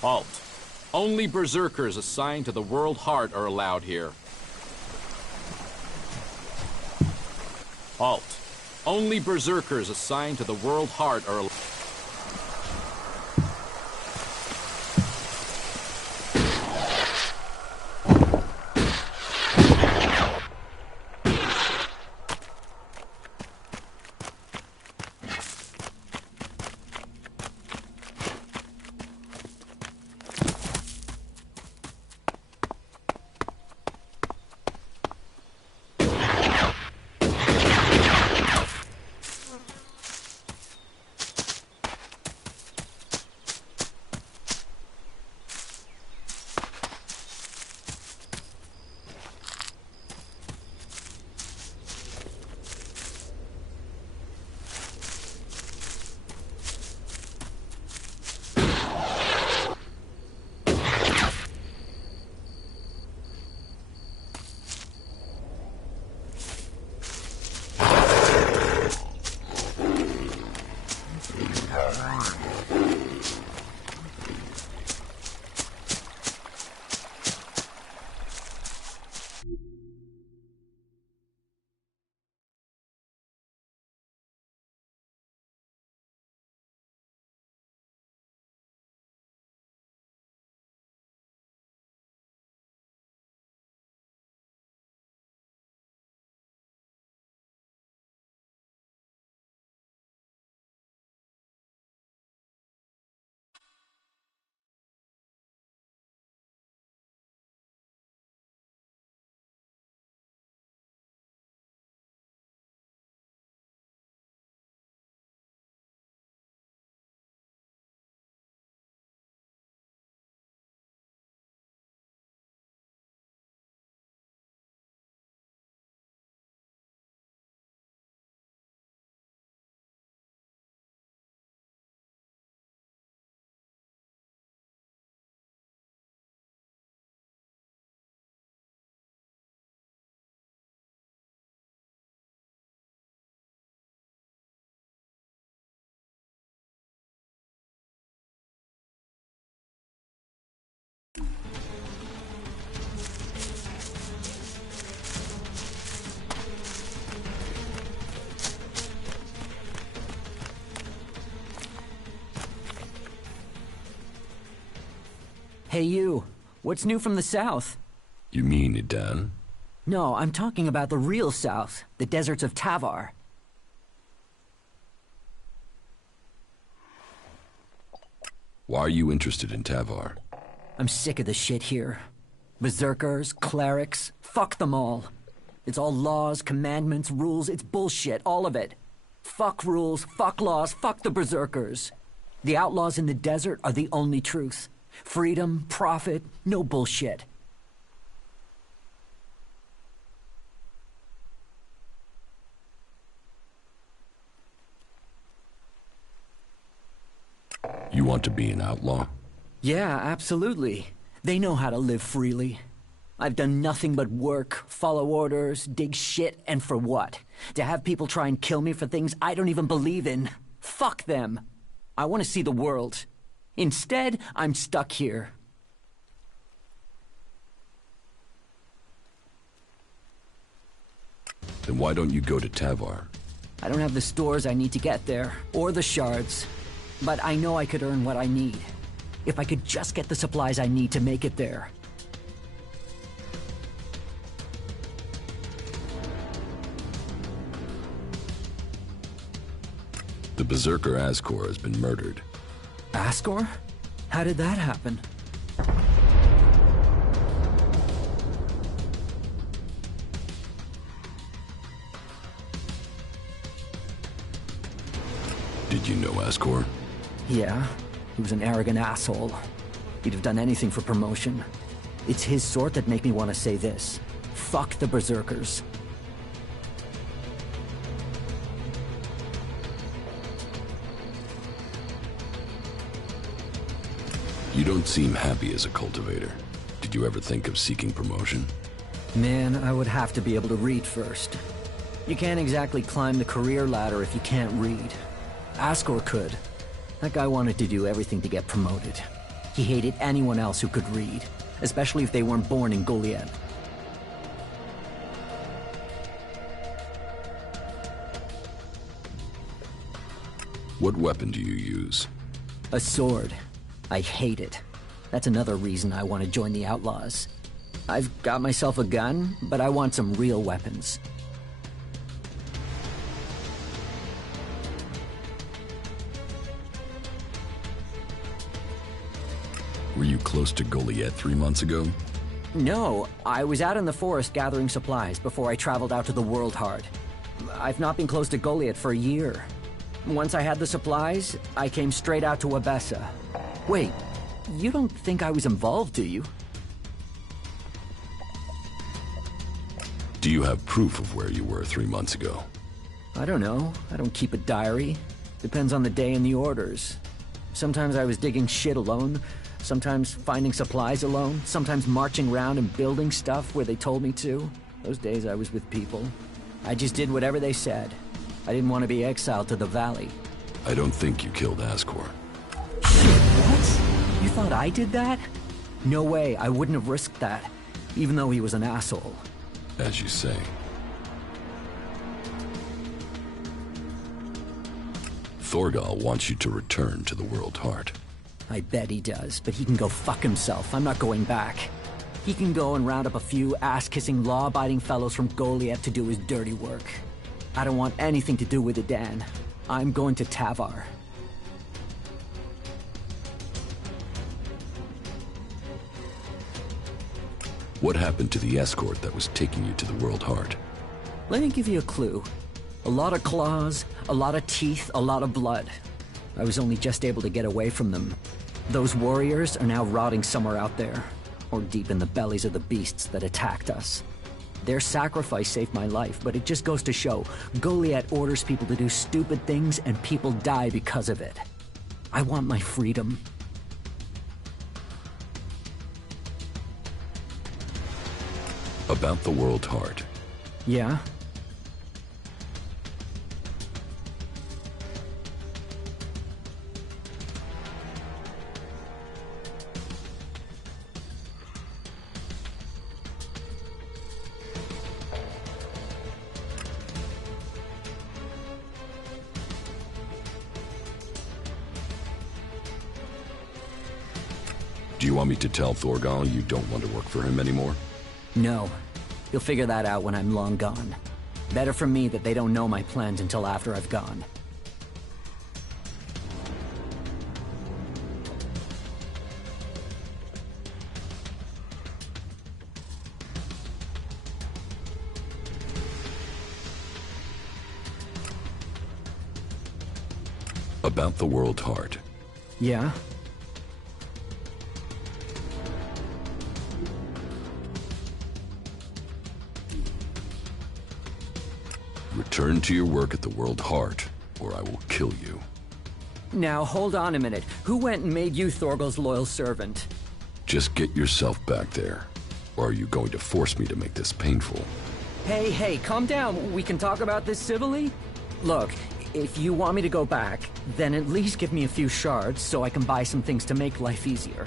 Halt. Only berserkers assigned to the World Heart are allowed here. Halt. Only berserkers assigned to the World Heart are allowed. Hey you, what's new from the south? You mean Idan? No, I'm talking about the real south, the deserts of Tavar. Why are you interested in Tavar? I'm sick of the shit here. Berserkers, clerics, fuck them all. It's all laws, commandments, rules, it's bullshit, all of it. Fuck rules, fuck laws, fuck the berserkers. The outlaws in the desert are the only truth. Freedom, profit, no bullshit. You want to be an outlaw? Yeah, absolutely. They know how to live freely. I've done nothing but work, follow orders, dig shit, and for what? To have people try and kill me for things I don't even believe in. Fuck them. I want to see the world. Instead, I'm stuck here. Then why don't you go to Tavar? I don't have the stores I need to get there, or the shards. But I know I could earn what I need. If I could just get the supplies I need to make it there. The Berserker Ascor has been murdered. Ascor? How did that happen? Did you know Ascor? Yeah, he was an arrogant asshole. He'd have done anything for promotion. It's his sort that make me want to say this. Fuck the Berserkers. You don't seem happy as a cultivator. Did you ever think of seeking promotion? Man, I would have to be able to read first. You can't exactly climb the career ladder if you can't read. Ascor could. That guy wanted to do everything to get promoted. He hated anyone else who could read, especially if they weren't born in Goliath. What weapon do you use? A sword. I hate it. That's another reason I want to join the Outlaws. I've got myself a gun, but I want some real weapons. Were you close to Goliath 3 months ago? No, I was out in the forest gathering supplies before I traveled out to the World Heart. I've not been close to Goliath for a year. Once I had the supplies, I came straight out to Abessa. Wait, you don't think I was involved, do you? Do you have proof of where you were 3 months ago? I don't know. I don't keep a diary. Depends on the day and the orders. Sometimes I was digging shit alone, sometimes finding supplies alone, sometimes marching around and building stuff where they told me to. Those days I was with people. I just did whatever they said. I didn't want to be exiled to the valley. I don't think you killed Ascor. What? You thought I did that? No way, I wouldn't have risked that, even though he was an asshole. As you say. Thorgal wants you to return to the World Heart. I bet he does, but he can go fuck himself. I'm not going back. He can go and round up a few ass-kissing, law-abiding fellows from Goliath to do his dirty work. I don't want anything to do with it, Dan. I'm going to Tavar. What happened to the escort that was taking you to the World Heart? Let me give you a clue. A lot of claws, a lot of teeth, a lot of blood. I was only just able to get away from them. Those warriors are now rotting somewhere out there, or deep in the bellies of the beasts that attacked us. Their sacrifice saved my life, but it just goes to show, Goliath orders people to do stupid things and people die because of it. I want my freedom. About the World Heart. Yeah? Do you want me to tell Thorgal you don't want to work for him anymore? No. You'll figure that out when I'm long gone. Better for me that they don't know my plans until after I've gone. About the World Heart. Yeah? Return to your work at the World Heart, or I will kill you. Now, hold on a minute. Who went and made you Thorgal's loyal servant? Just get yourself back there. Or are you going to force me to make this painful? Hey, calm down. We can talk about this civilly? Look, if you want me to go back, then at least give me a few shards so I can buy some things to make life easier.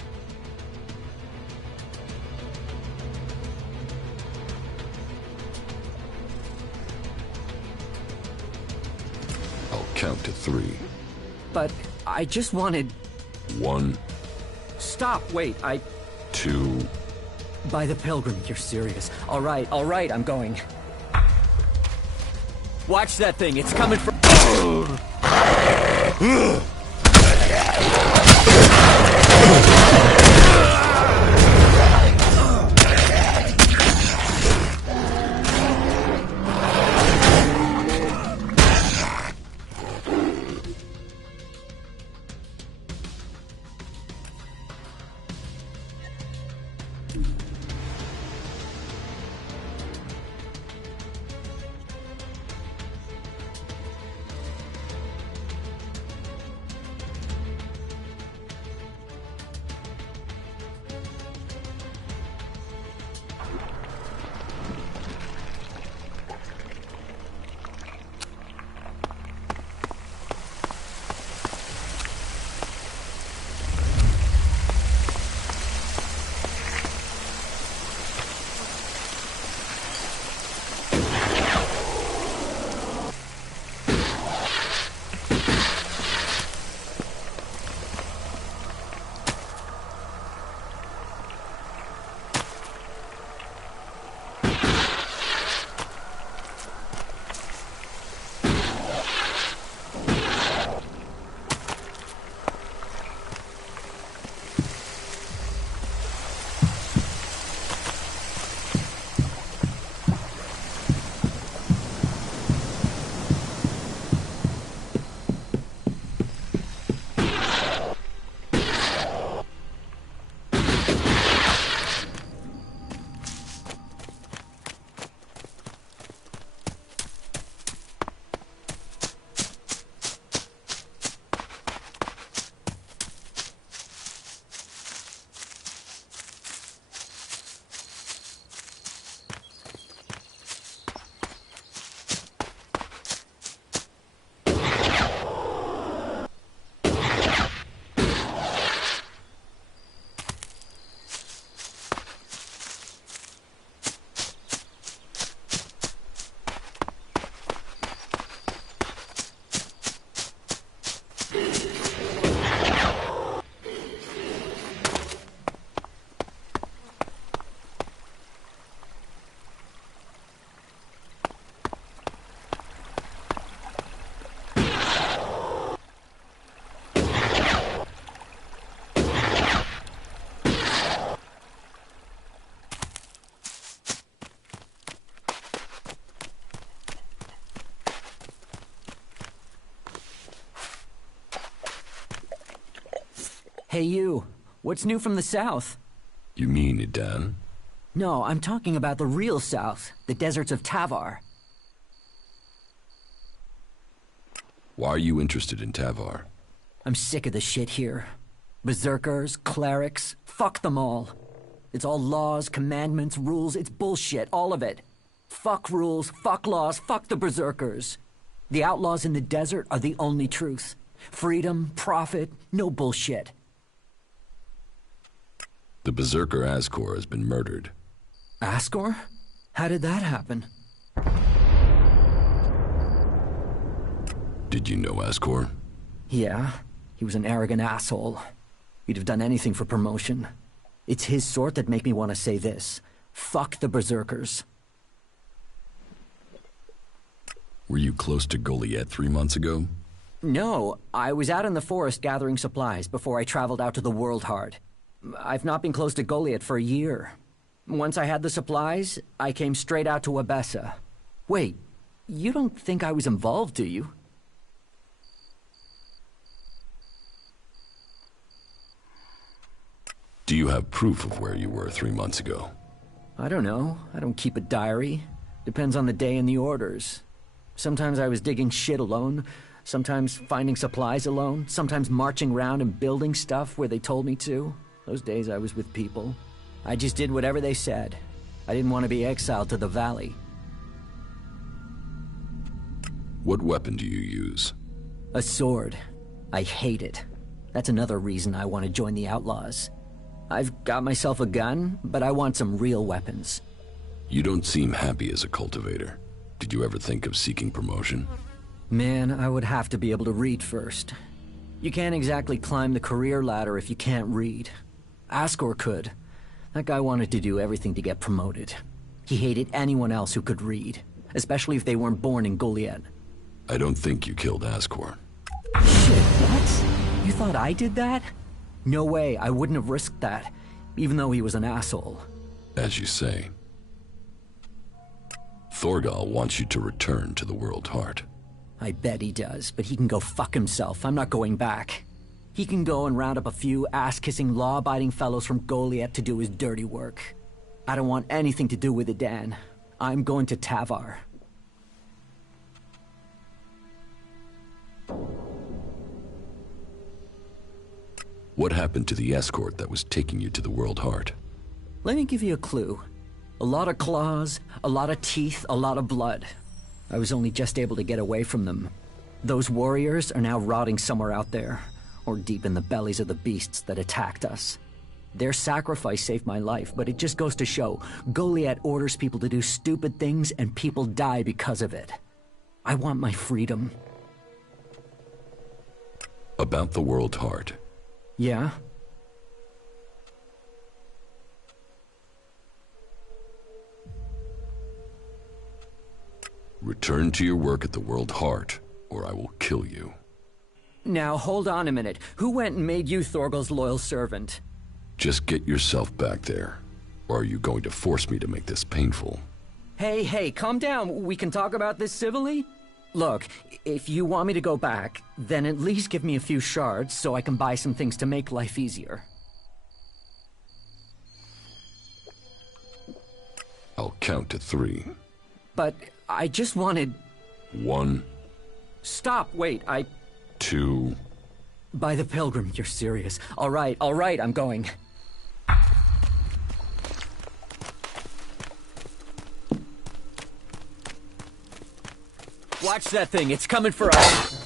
I'll count to 3. But I just wanted... 1, Stop, wait, 2... By the Pilgrim, you're serious. All right, I'm going. Watch that thing, it's coming for... Hey you, what's new from the south? You mean Idan? No, I'm talking about the real south, the deserts of Tavar. Why are you interested in Tavar? I'm sick of the shit here. Berserkers, clerics, fuck them all. It's all laws, commandments, rules, it's bullshit, all of it. Fuck rules, fuck laws, fuck the berserkers. The outlaws in the desert are the only truth. Freedom, profit, no bullshit. The Berserker Ascor has been murdered. Ascor? How did that happen? Did you know Ascor? Yeah, he was an arrogant asshole. He'd have done anything for promotion. It's his sort that make me want to say this. Fuck the berserkers. Were you close to Goliath 3 months ago? No, I was out in the forest gathering supplies before I traveled out to the World Heart. I've not been close to Goliath for a year. Once I had the supplies, I came straight out to Abessa. Wait, you don't think I was involved, do you? Do you have proof of where you were 3 months ago? I don't know. I don't keep a diary. Depends on the day and the orders. Sometimes I was digging shit alone, sometimes finding supplies alone, sometimes marching around and building stuff where they told me to. Those days I was with people. I just did whatever they said. I didn't want to be exiled to the valley. What weapon do you use? A sword. I hate it. That's another reason I want to join the outlaws. I've got myself a gun, but I want some real weapons. You don't seem happy as a cultivator. Did you ever think of seeking promotion? Man, I would have to be able to read first. You can't exactly climb the career ladder if you can't read. Ascor could. That guy wanted to do everything to get promoted. He hated anyone else who could read, especially if they weren't born in Goliath. I don't think you killed Ascor. Shit, what? You thought I did that? No way, I wouldn't have risked that, even though he was an asshole. As you say. Thorgal wants you to return to the World Heart. I bet he does, but he can go fuck himself. I'm not going back. He can go and round up a few ass-kissing, law-abiding fellows from Goliath to do his dirty work. I don't want anything to do with it, Dan. I'm going to Tavar. What happened to the escort that was taking you to the World Heart? Let me give you a clue. A lot of claws, a lot of teeth, a lot of blood. I was only just able to get away from them. Those warriors are now rotting somewhere out there, or deep in the bellies of the beasts that attacked us. Their sacrifice saved my life, but it just goes to show, Goliath orders people to do stupid things and people die because of it. I want my freedom. About the World Heart. Yeah? Return to your work at the World Heart, or I will kill you. Now, hold on a minute. Who went and made you Thorgal's loyal servant? Just get yourself back there. Or are you going to force me to make this painful? Hey, calm down. We can talk about this civilly? Look, if you want me to go back, then at least give me a few shards so I can buy some things to make life easier. I'll count to 3. But I just wanted... 1, Stop, wait, 2... By the Pilgrim, you're serious. All right, I'm going. Watch that thing, it's coming for us.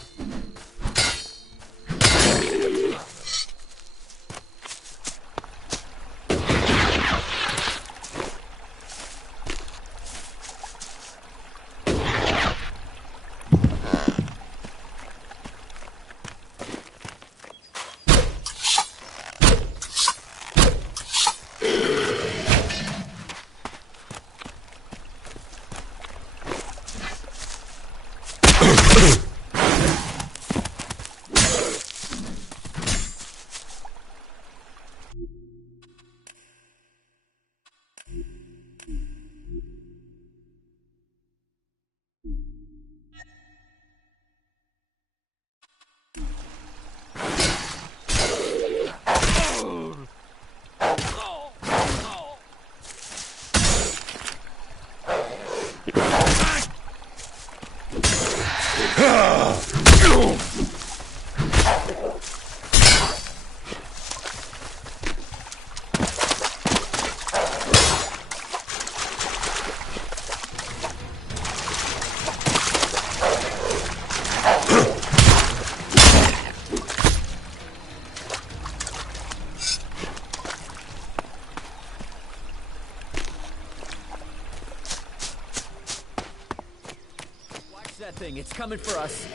that thing. It's coming for us.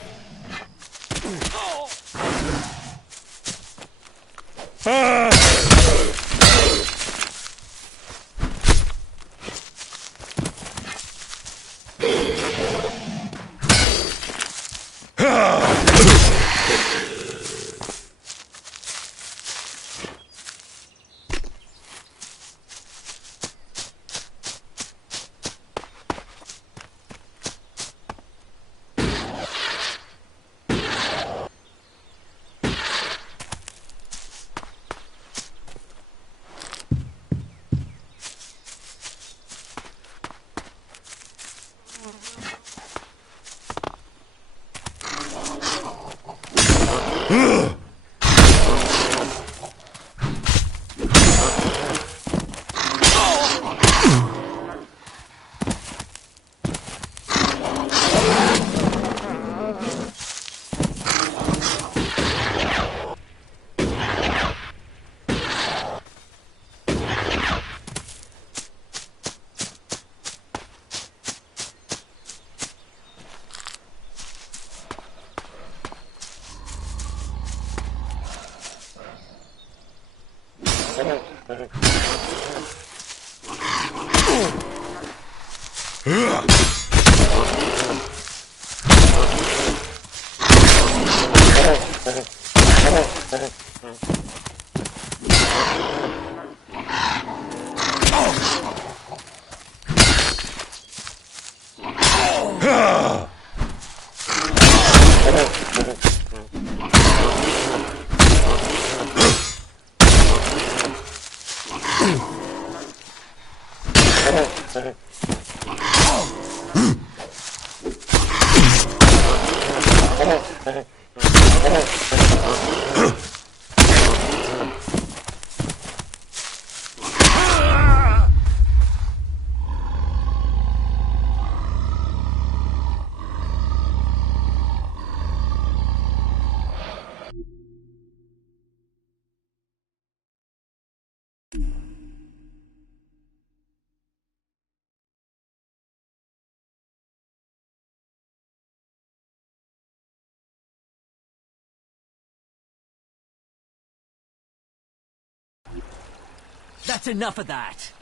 That's enough of that.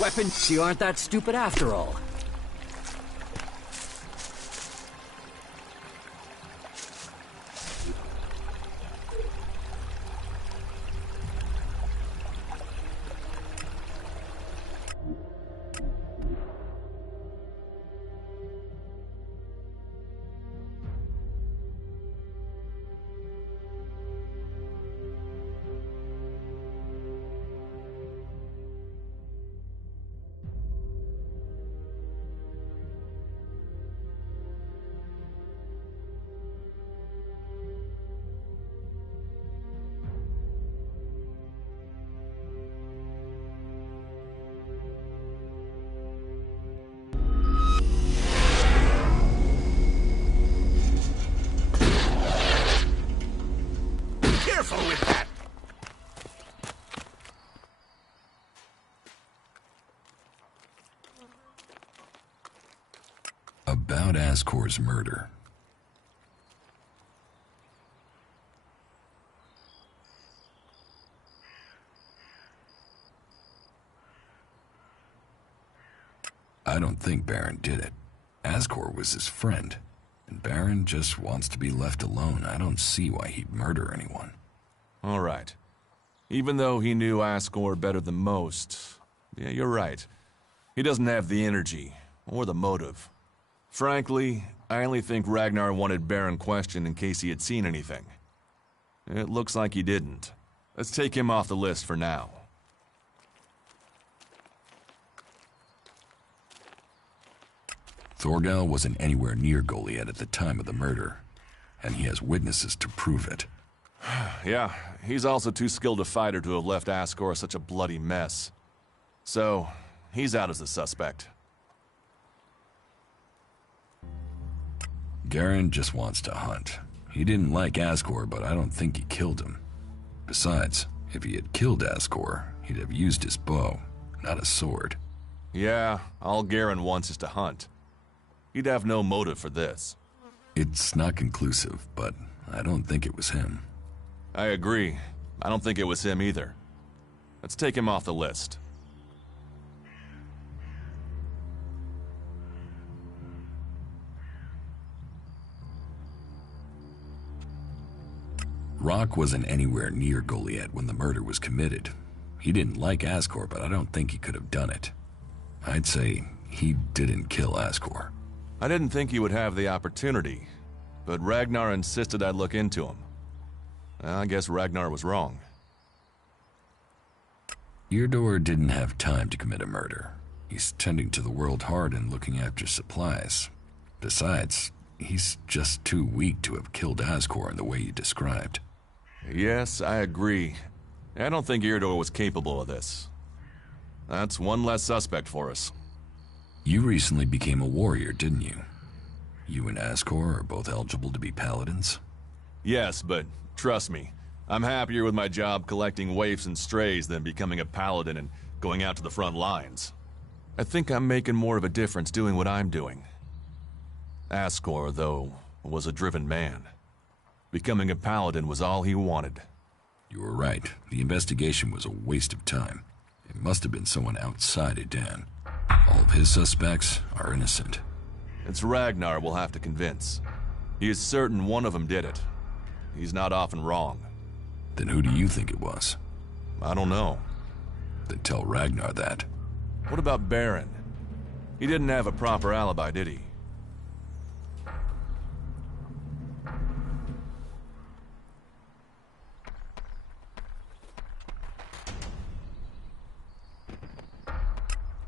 Weapons, you aren't that stupid after all. Careful with that! About Ascor's murder. I don't think Baron did it. Ascor was his friend, and Baron just wants to be left alone. I don't see why he'd murder anyone. All right. Even though he knew Ascor better than most, yeah, you're right. He doesn't have the energy, or the motive. Frankly, I only think Ragnar wanted Baron questioned in case he had seen anything. It looks like he didn't. Let's take him off the list for now. Thorgal wasn't anywhere near Goliath at the time of the murder, and he has witnesses to prove it. Yeah, he's also too skilled a fighter to have left Ascor such a bloody mess. So, he's out as a suspect. Garen just wants to hunt. He didn't like Ascor, but I don't think he killed him. Besides, if he had killed Ascor, he'd have used his bow, not a sword. Yeah, all Garen wants is to hunt. He'd have no motive for this. It's not conclusive, but I don't think it was him. I agree. I don't think it was him either. Let's take him off the list. Rock wasn't anywhere near Goliath when the murder was committed. He didn't like Ascor, but I don't think he could have done it. I'd say he didn't kill Ascor. I didn't think he would have the opportunity, but Ragnar insisted I look into him. I guess Ragnar was wrong. Eardor didn't have time to commit a murder. He's tending to the world hard and looking after supplies. Besides, he's just too weak to have killed Ascor in the way you described. Yes, I agree. I don't think Eardor was capable of this. That's one less suspect for us. You recently became a warrior, didn't you? You and Ascor are both eligible to be paladins? Yes, but trust me, I'm happier with my job collecting waifs and strays than becoming a paladin and going out to the front lines. I think I'm making more of a difference doing what I'm doing. Ascor, though, was a driven man. Becoming a paladin was all he wanted. You were right. The investigation was a waste of time. It must have been someone outside Edan. All of his suspects are innocent. It's Ragnar we'll have to convince. He is certain one of them did it. He's not often wrong. Then who do you think it was? I don't know. Then tell Ragnar that. What about Baron? He didn't have a proper alibi, did he?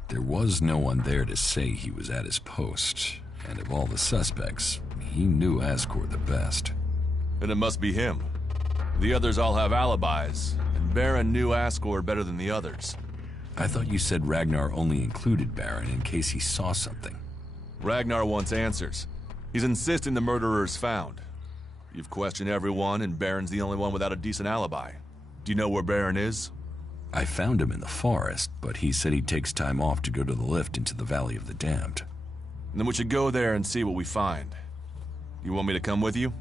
There was no one there to say he was at his post, and of all the suspects, he knew Ascor the best. Then it must be him. The others all have alibis, and Baron knew Ascor better than the others. I thought you said Ragnar only included Baron in case he saw something. Ragnar wants answers. He's insisting the murderer is found. You've questioned everyone, and Baron's the only one without a decent alibi. Do you know where Baron is? I found him in the forest, but he said he takes time off to go to the lift into the Valley of the Damned. Then we should go there and see what we find. You want me to come with you?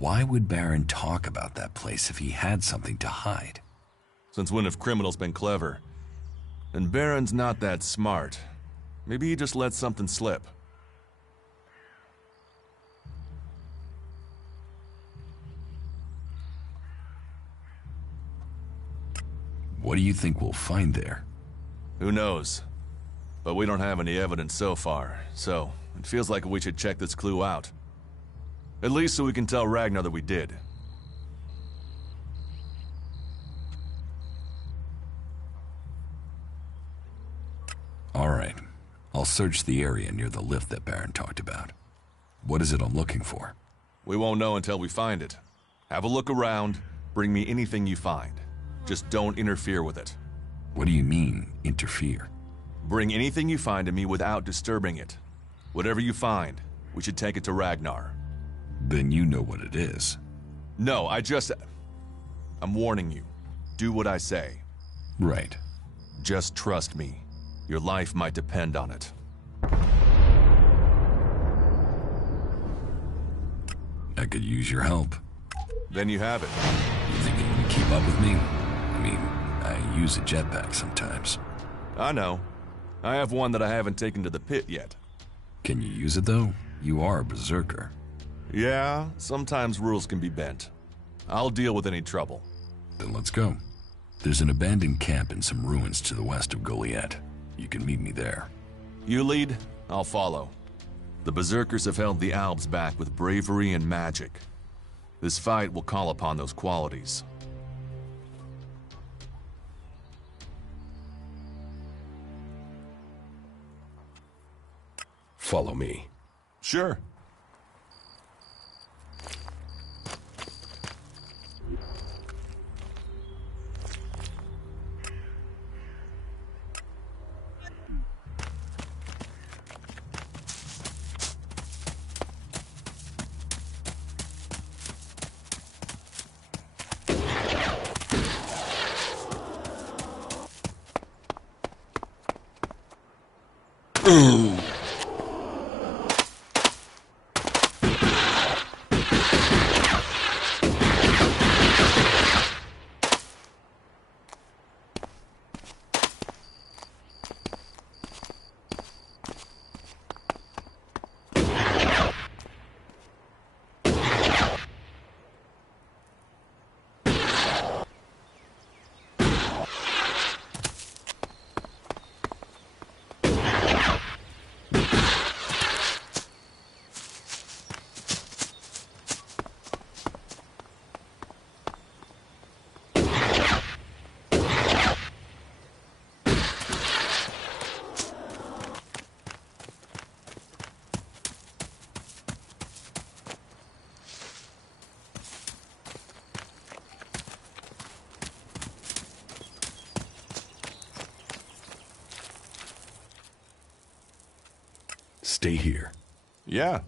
Why would Baron talk about that place if he had something to hide? Since when have criminals been clever? And Baron's not that smart. Maybe he just let something slip. What do you think we'll find there? Who knows? But we don't have any evidence so far, so it feels like we should check this clue out. At least so we can tell Ragnar that we did. All right. I'll search the area near the lift that Baron talked about. What is it I'm looking for? We won't know until we find it. Have a look around, bring me anything you find. Just don't interfere with it. What do you mean, interfere? Bring anything you find to me without disturbing it. Whatever you find, we should take it to Ragnar. Then you know what it is. No, I'm warning you. Do what I say. Right. Just trust me. Your life might depend on it. I could use your help. Then you have it. You think you can keep up with me? I mean, I use a jetpack sometimes. I know. I have one that I haven't taken to the pit yet. Can you use it, though? You are a berserker. Yeah, sometimes rules can be bent. I'll deal with any trouble. Then let's go. There's an abandoned camp in some ruins to the west of Goliath. You can meet me there. You lead, I'll follow. The berserkers have held the Alps back with bravery and magic. This fight will call upon those qualities. Follow me. Sure. Stay here. Yeah.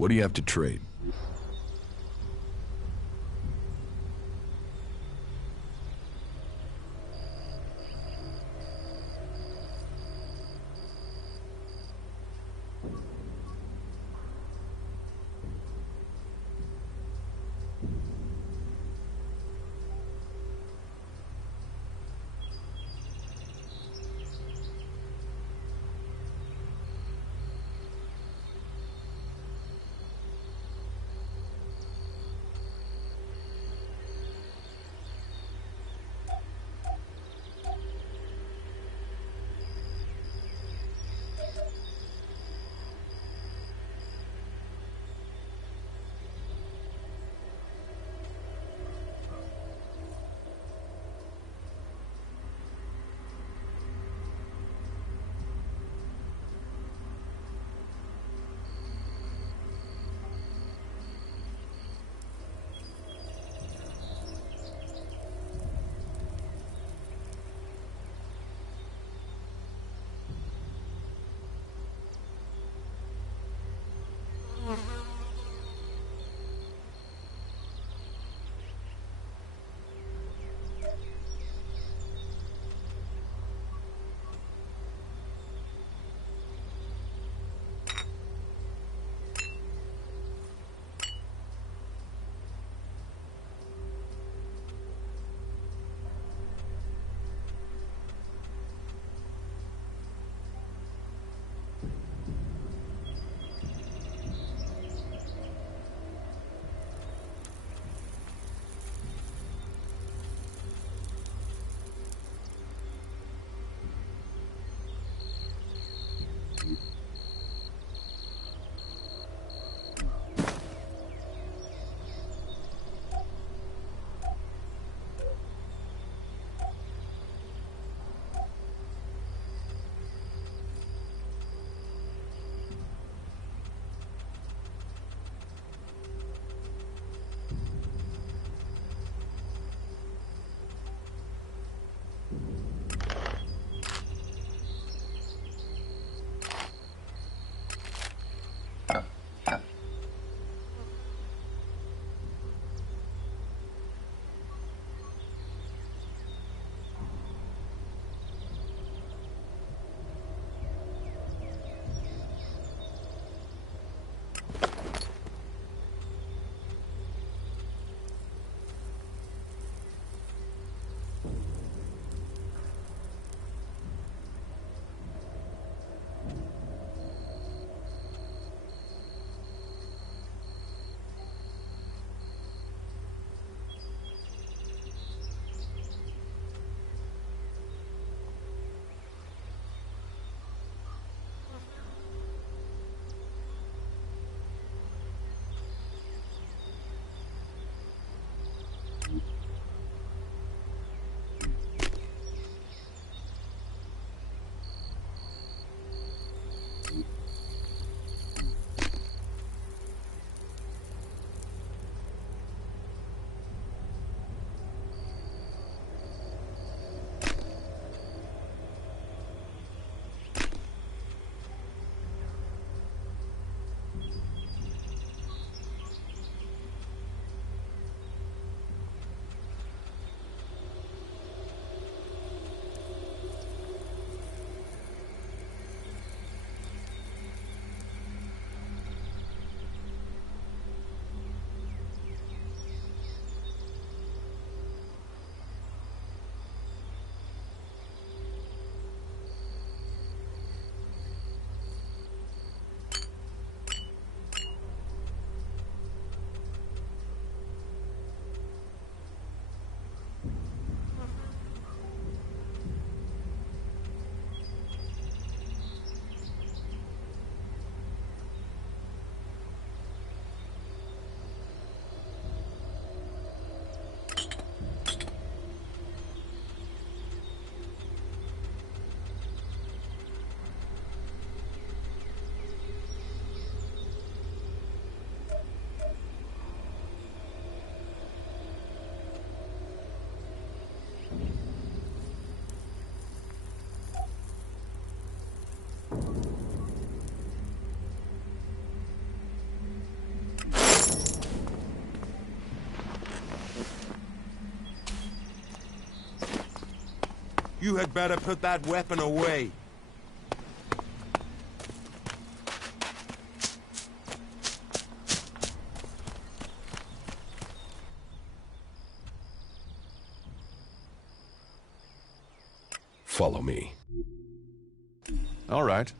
What do you have to trade? You had better put that weapon away. Follow me. All right.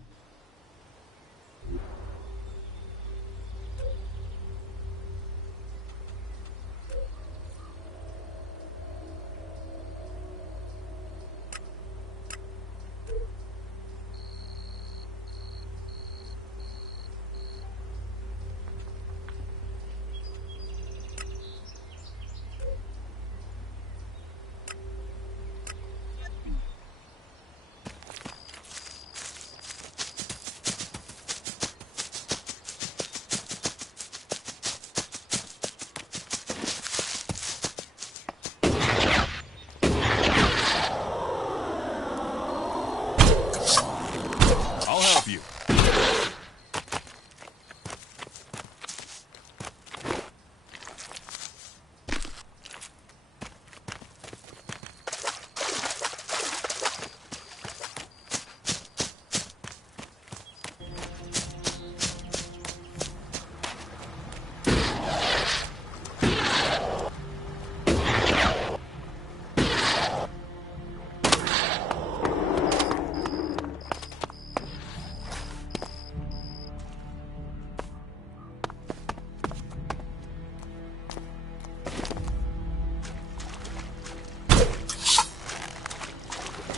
I'll help you.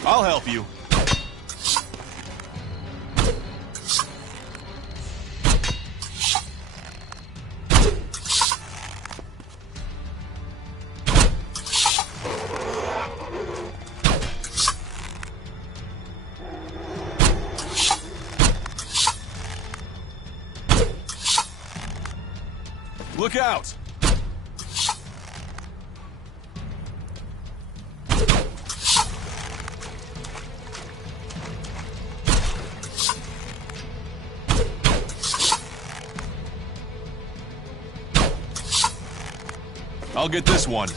I'll help you. Look out! I'll get this one.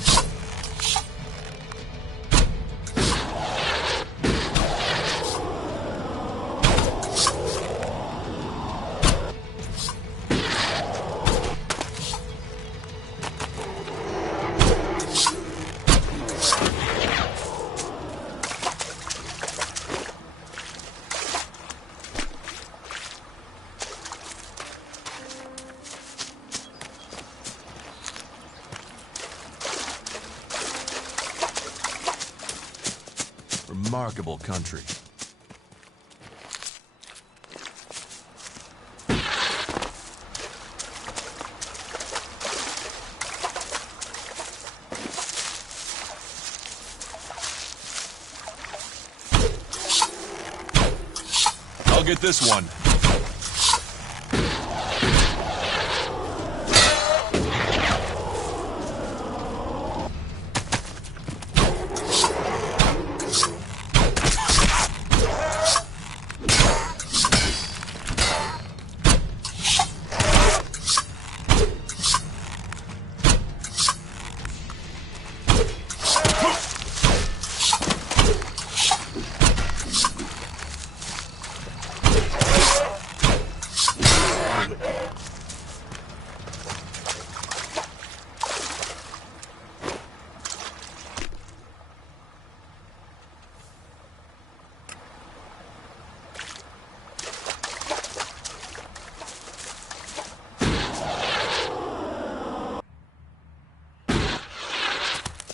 Remarkable country. I'll get this one.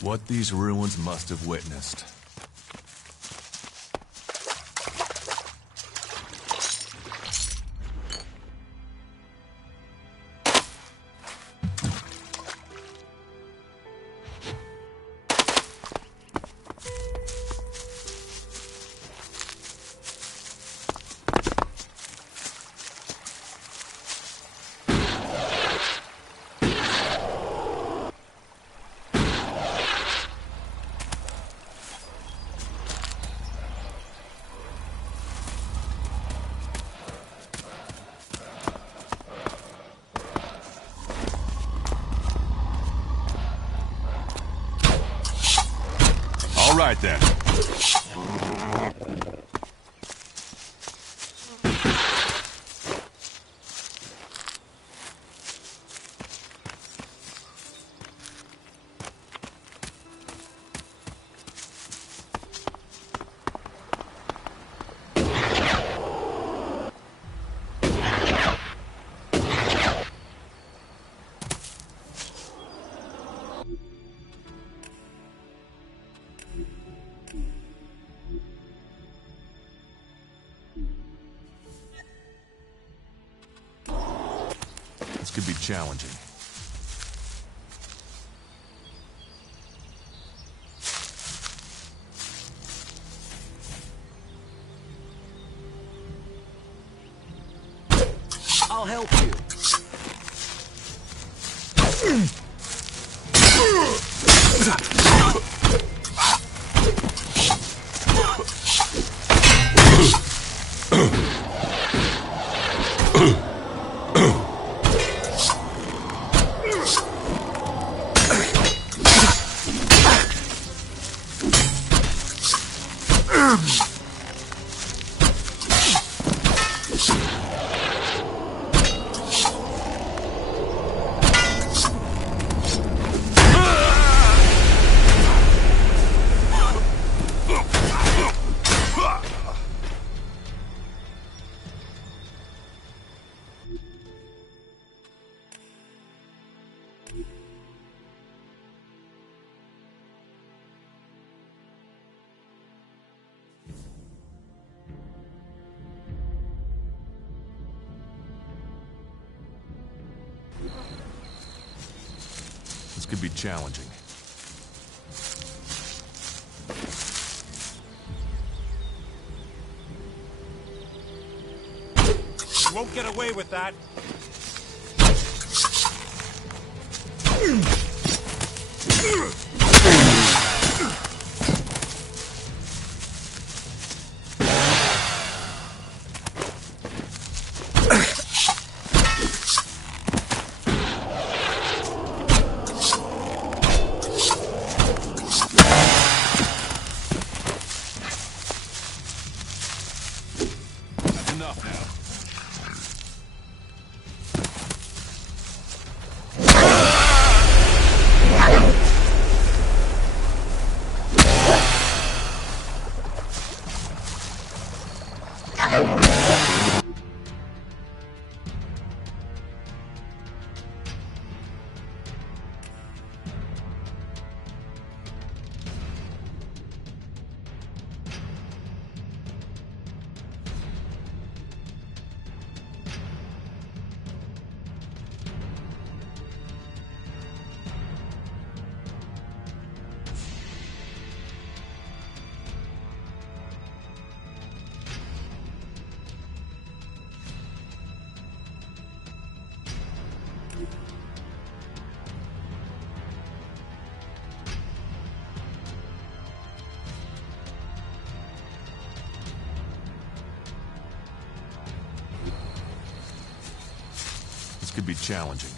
What these ruins must have witnessed. All right then. This could be challenging. I'll help you. This could be challenging. You won't get away with that. That's enough now. This could be challenging.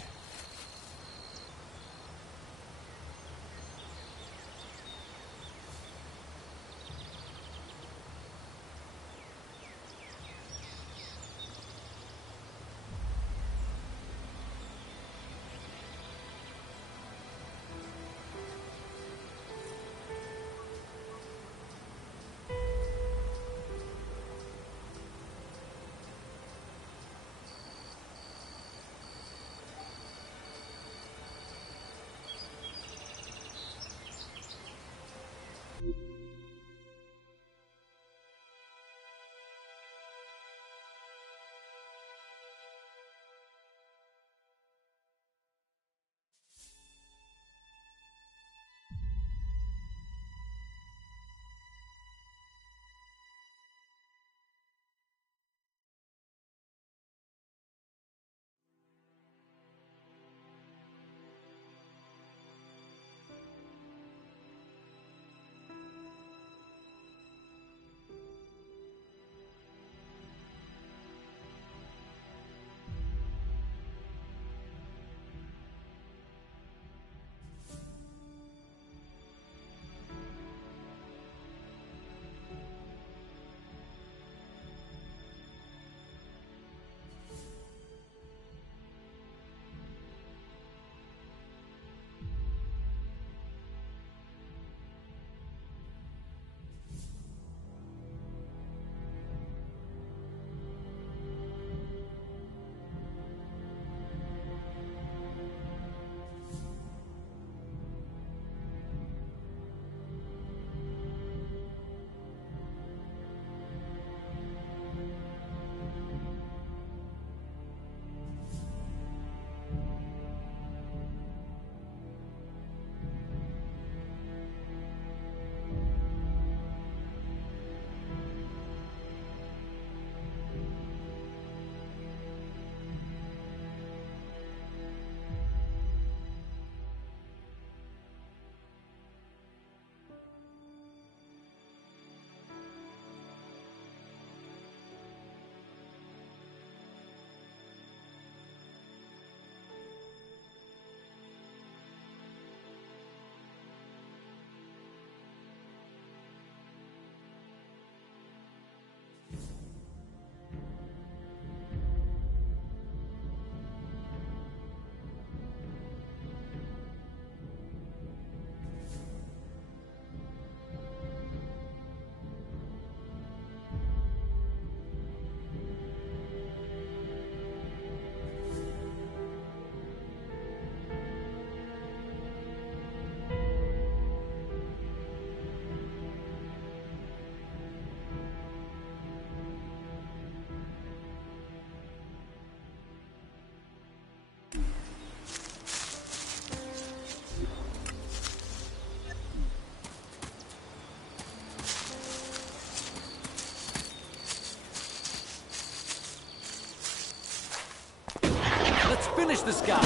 this guy!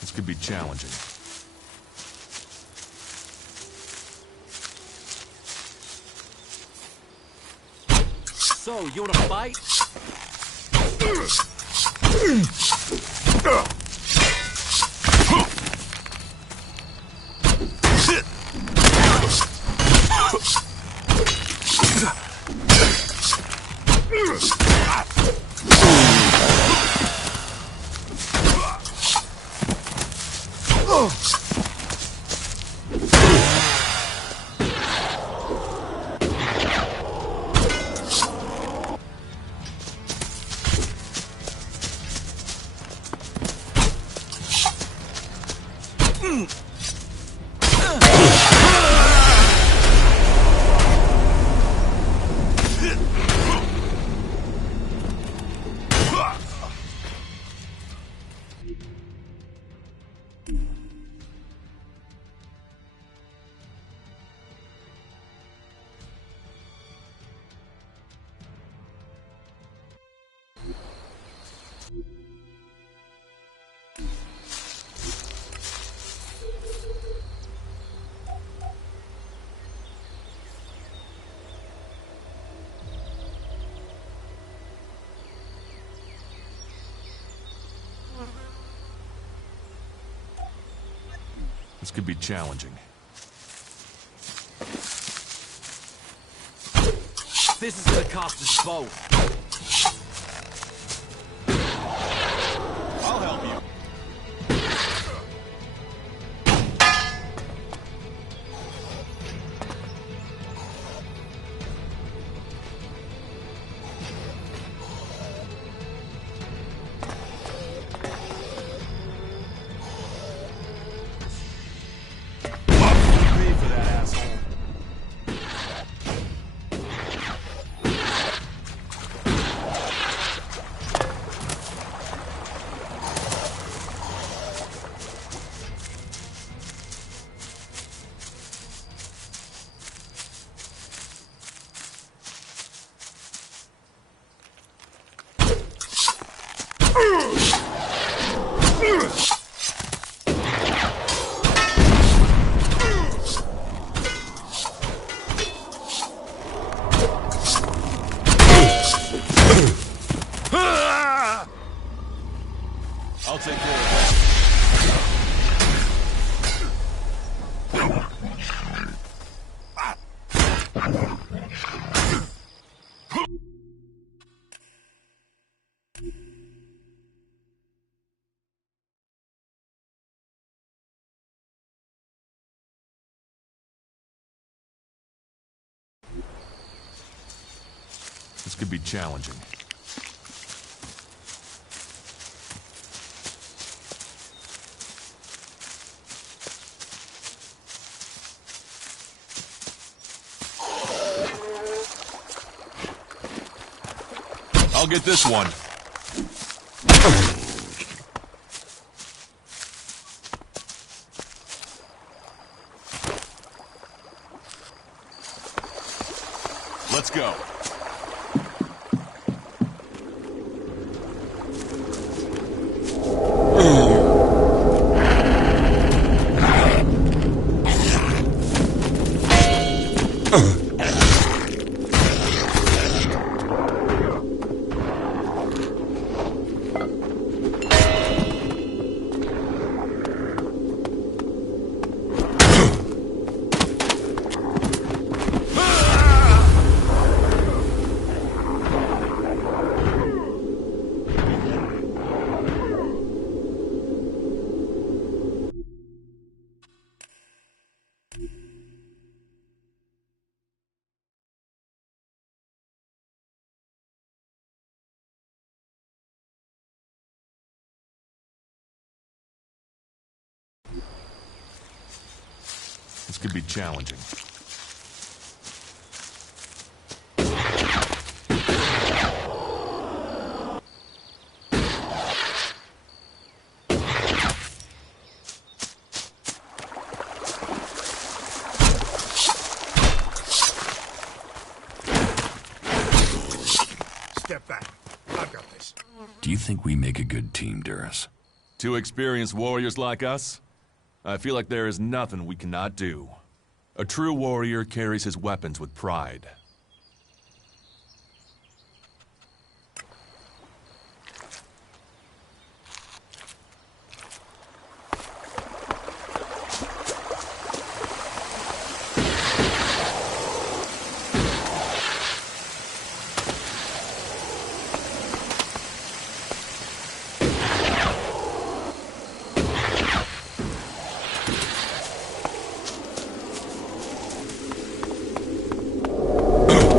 This could be challenging. So, you wanna fight? This could be challenging. This is gonna cost us both. I'll help you. Pay for that, asshole. I'll take care of that. This could be challenging. I'll get this one. Let's go. could be challenging. Step back. I've got this. Do you think we make a good team, Duras? Two experienced warriors like us? I feel like there is nothing we cannot do. A true warrior carries his weapons with pride.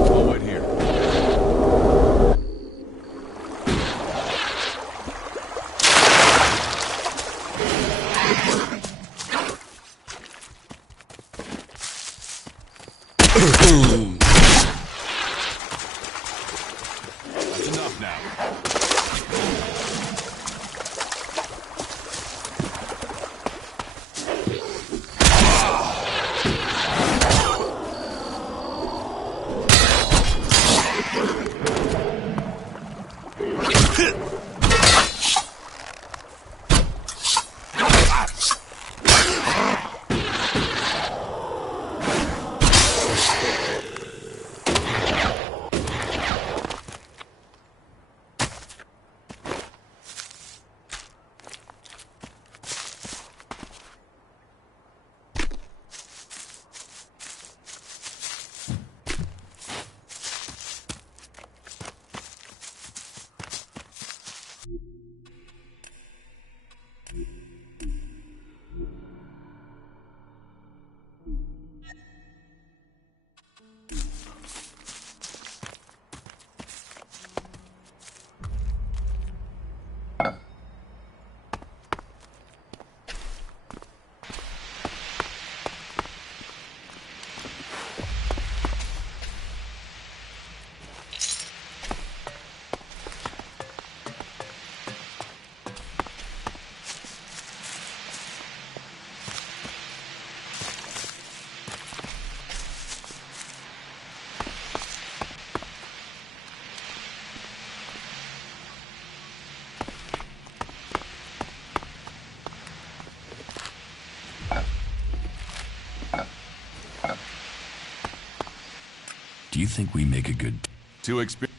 I'll wait here. That's enough now. Do you think we make a good... Two experienced...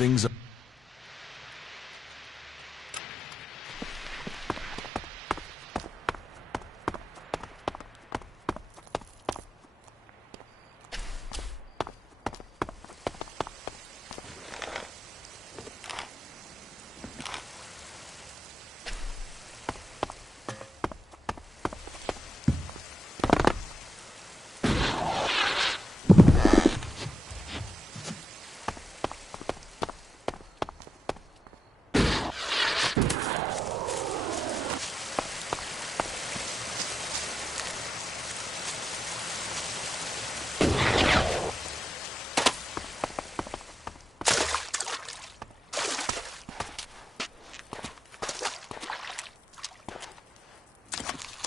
Things are...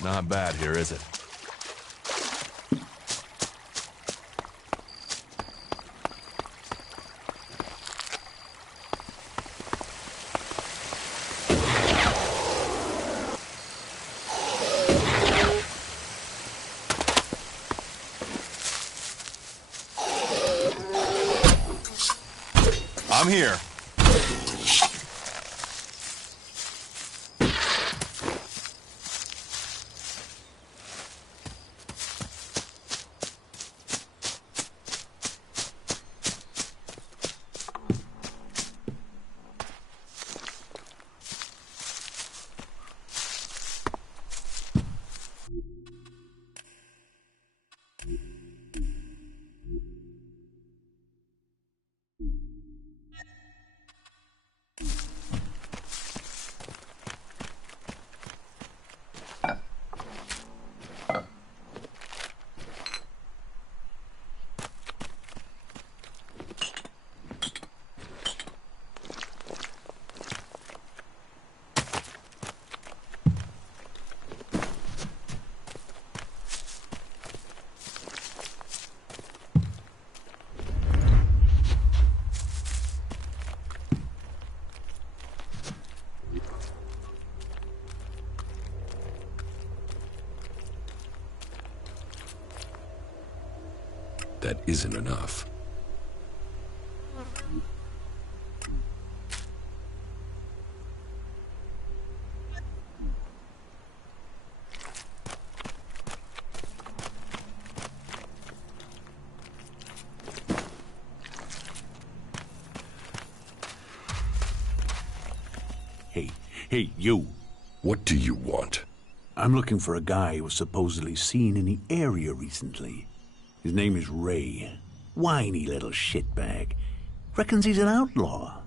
Not bad here, is it? I'm here. That isn't enough. Hey, you. What do you want? I'm looking for a guy who was supposedly seen in the area recently. His name is Ray. Whiny little shitbag. Reckons he's an outlaw.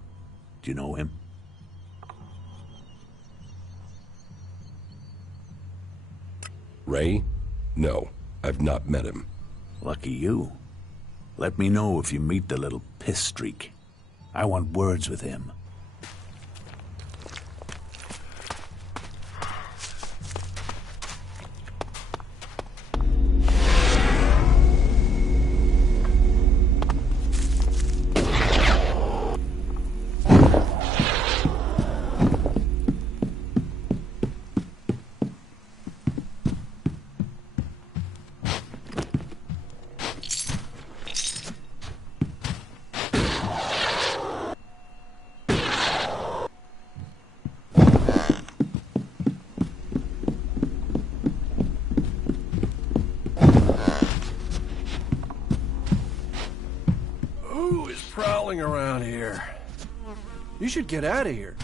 Do you know him? Ray? No, I've not met him. Lucky you. Let me know if you meet the little piss streak. I want words with him. Who is prowling around here? You should get out of here.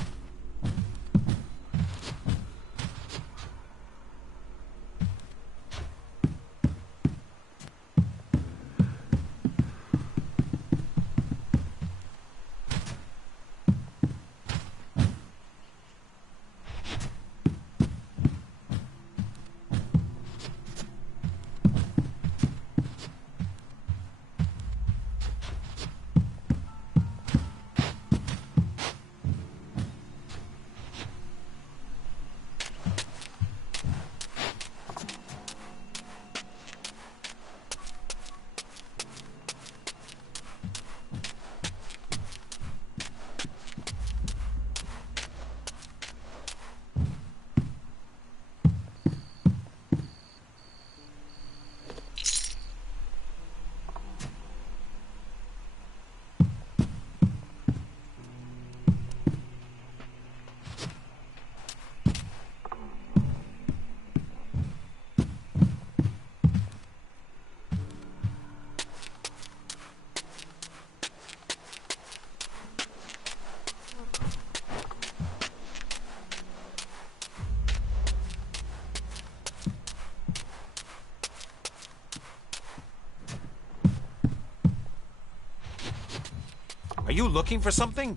Are you looking for something?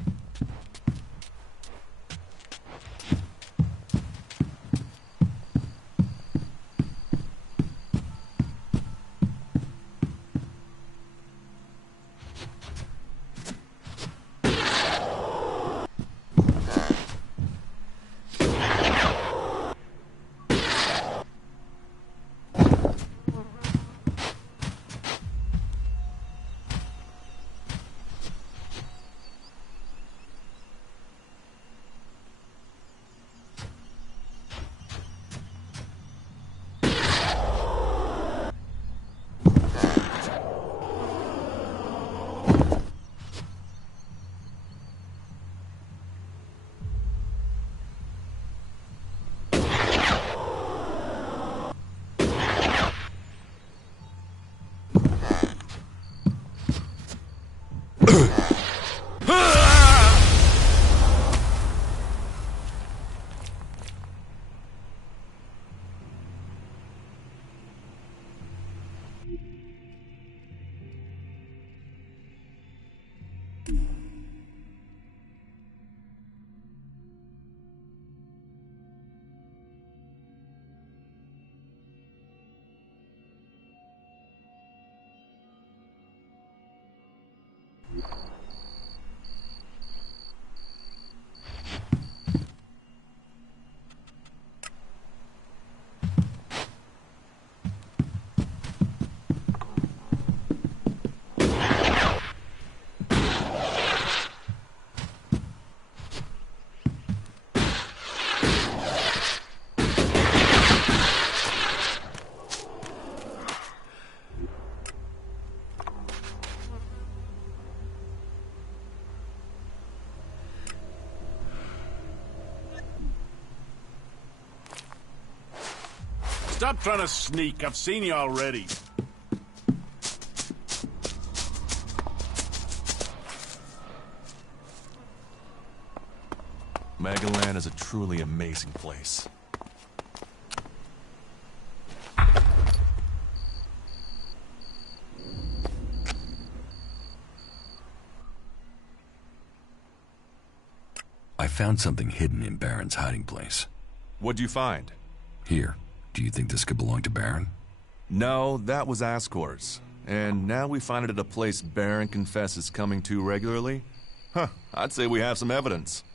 Stop trying to sneak. I've seen you already. Magalan is a truly amazing place. I found something hidden in Baron's hiding place. What'd you find? Here. Do you think this could belong to Baron? No, that was Ascor's. And now we find it at a place Baron confesses coming to regularly? Huh, I'd say we have some evidence.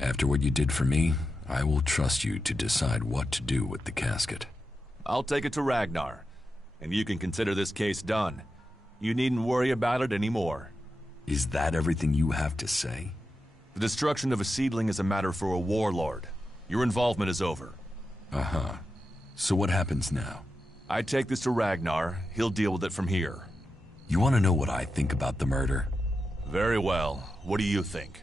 After what you did for me, I will trust you to decide what to do with the casket. I'll take it to Ragnar, and you can consider this case done. You needn't worry about it anymore. Is that everything you have to say? The destruction of a seedling is a matter for a warlord. Your involvement is over. Uh-huh. So what happens now? I take this to Ragnar. He'll deal with it from here. You want to know what I think about the murder? Very well. What do you think?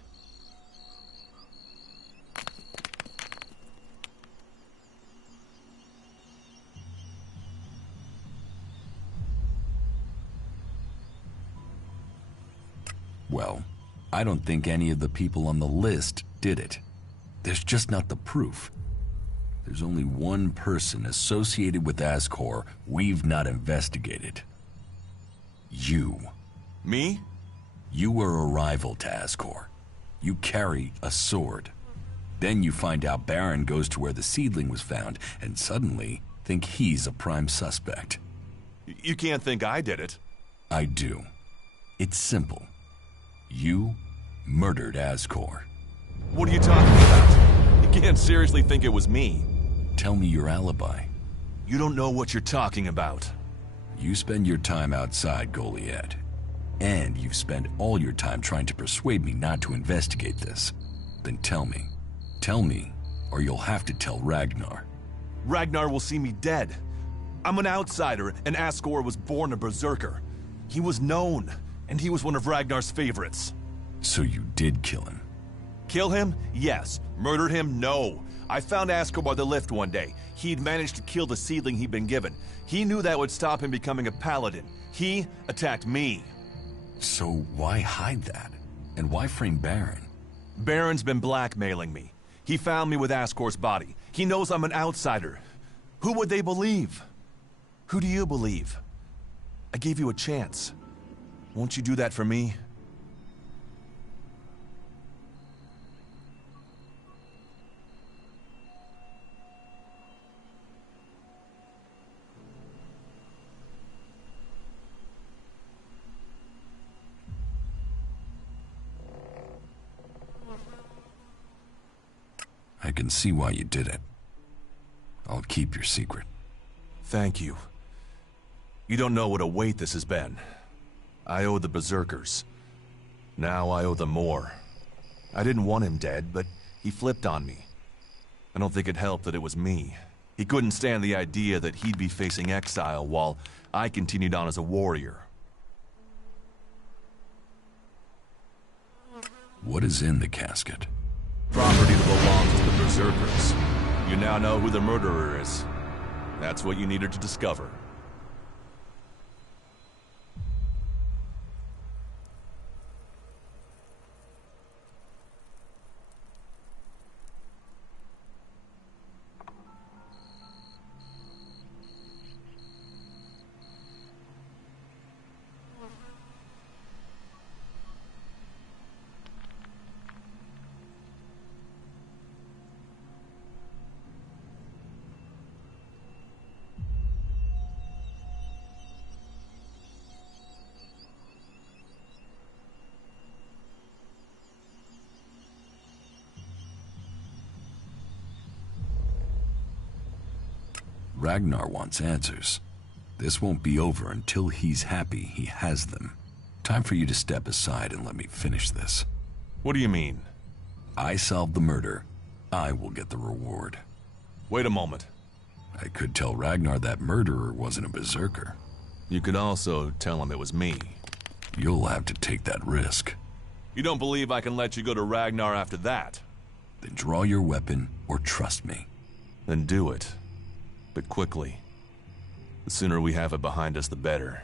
Well, I don't think any of the people on the list did it. There's just not the proof. There's only one person associated with Ascor we've not investigated. You. Me? You were a rival to Ascor. You carry a sword. Then you find out Baron goes to where the seedling was found, and suddenly think he's a prime suspect. You can't think I did it. I do. It's simple. You murdered Ascor. What are you talking about? You can't seriously think it was me. Tell me your alibi. You don't know what you're talking about. You spend your time outside Goliad. And you've spent all your time trying to persuade me not to investigate this. Then tell me. Tell me, or you'll have to tell Ragnar. Ragnar will see me dead. I'm an outsider, and Ascor was born a berserker. He was known, and he was one of Ragnar's favorites. So you did kill him? Kill him? Yes. Murdered him? No. I found Ascor by the lift one day. He'd managed to kill the seedling he'd been given. He knew that would stop him becoming a paladin. He attacked me. So why hide that? And why frame Baron? Baron's been blackmailing me. He found me with Ascor's body. He knows I'm an outsider. Who would they believe? Who do you believe? I gave you a chance. Won't you do that for me? I can see why you did it. I'll keep your secret. Thank you. You don't know what a weight this has been. I owe the Berserkers. Now I owe them more. I didn't want him dead, but he flipped on me. I don't think it helped that it was me. He couldn't stand the idea that he'd be facing exile while I continued on as a warrior. What is in the casket? Property that belongs to the Berserkers. You now know who the murderer is. That's what you needed to discover. Ragnar wants answers. This won't be over until he's happy he has them. Time for you to step aside and let me finish this. What do you mean? I solved the murder. I will get the reward. Wait a moment. I could tell Ragnar that murderer wasn't a berserker. You could also tell him it was me. You'll have to take that risk. You don't believe I can let you go to Ragnar after that? Then draw your weapon or trust me. Then do it. But quickly. The sooner we have it behind us, the better.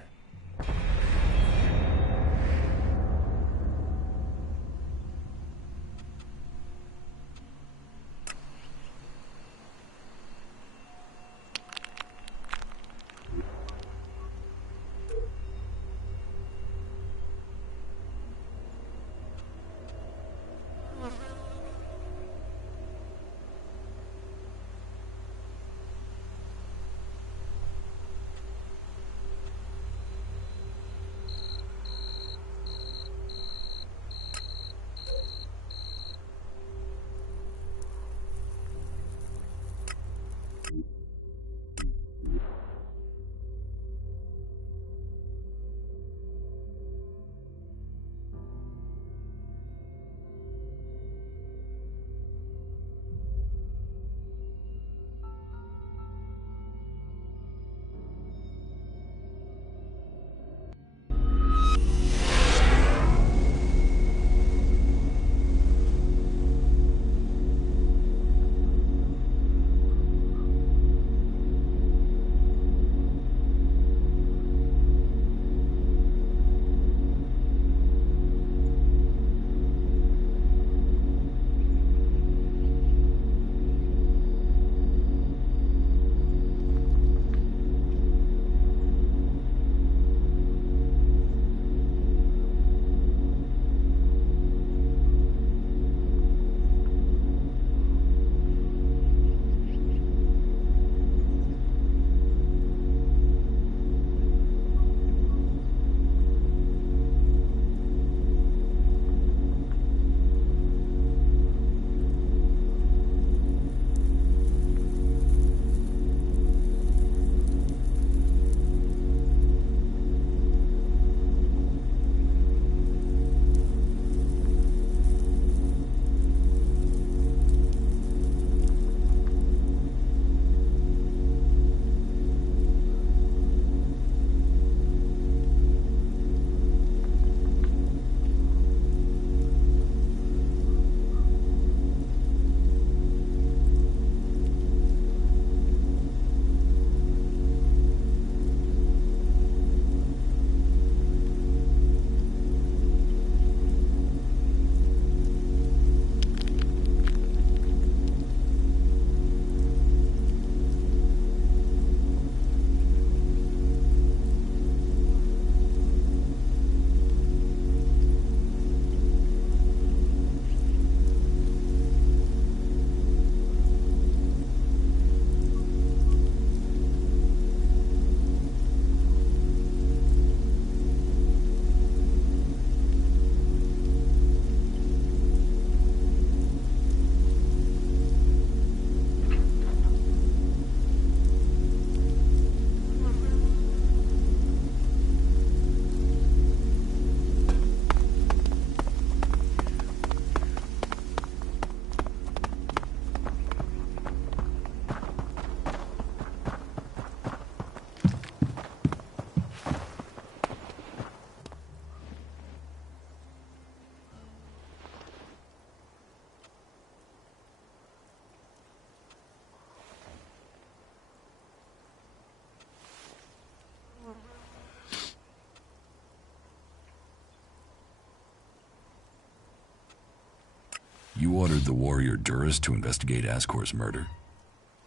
You ordered the warrior Duras to investigate Ascor's murder?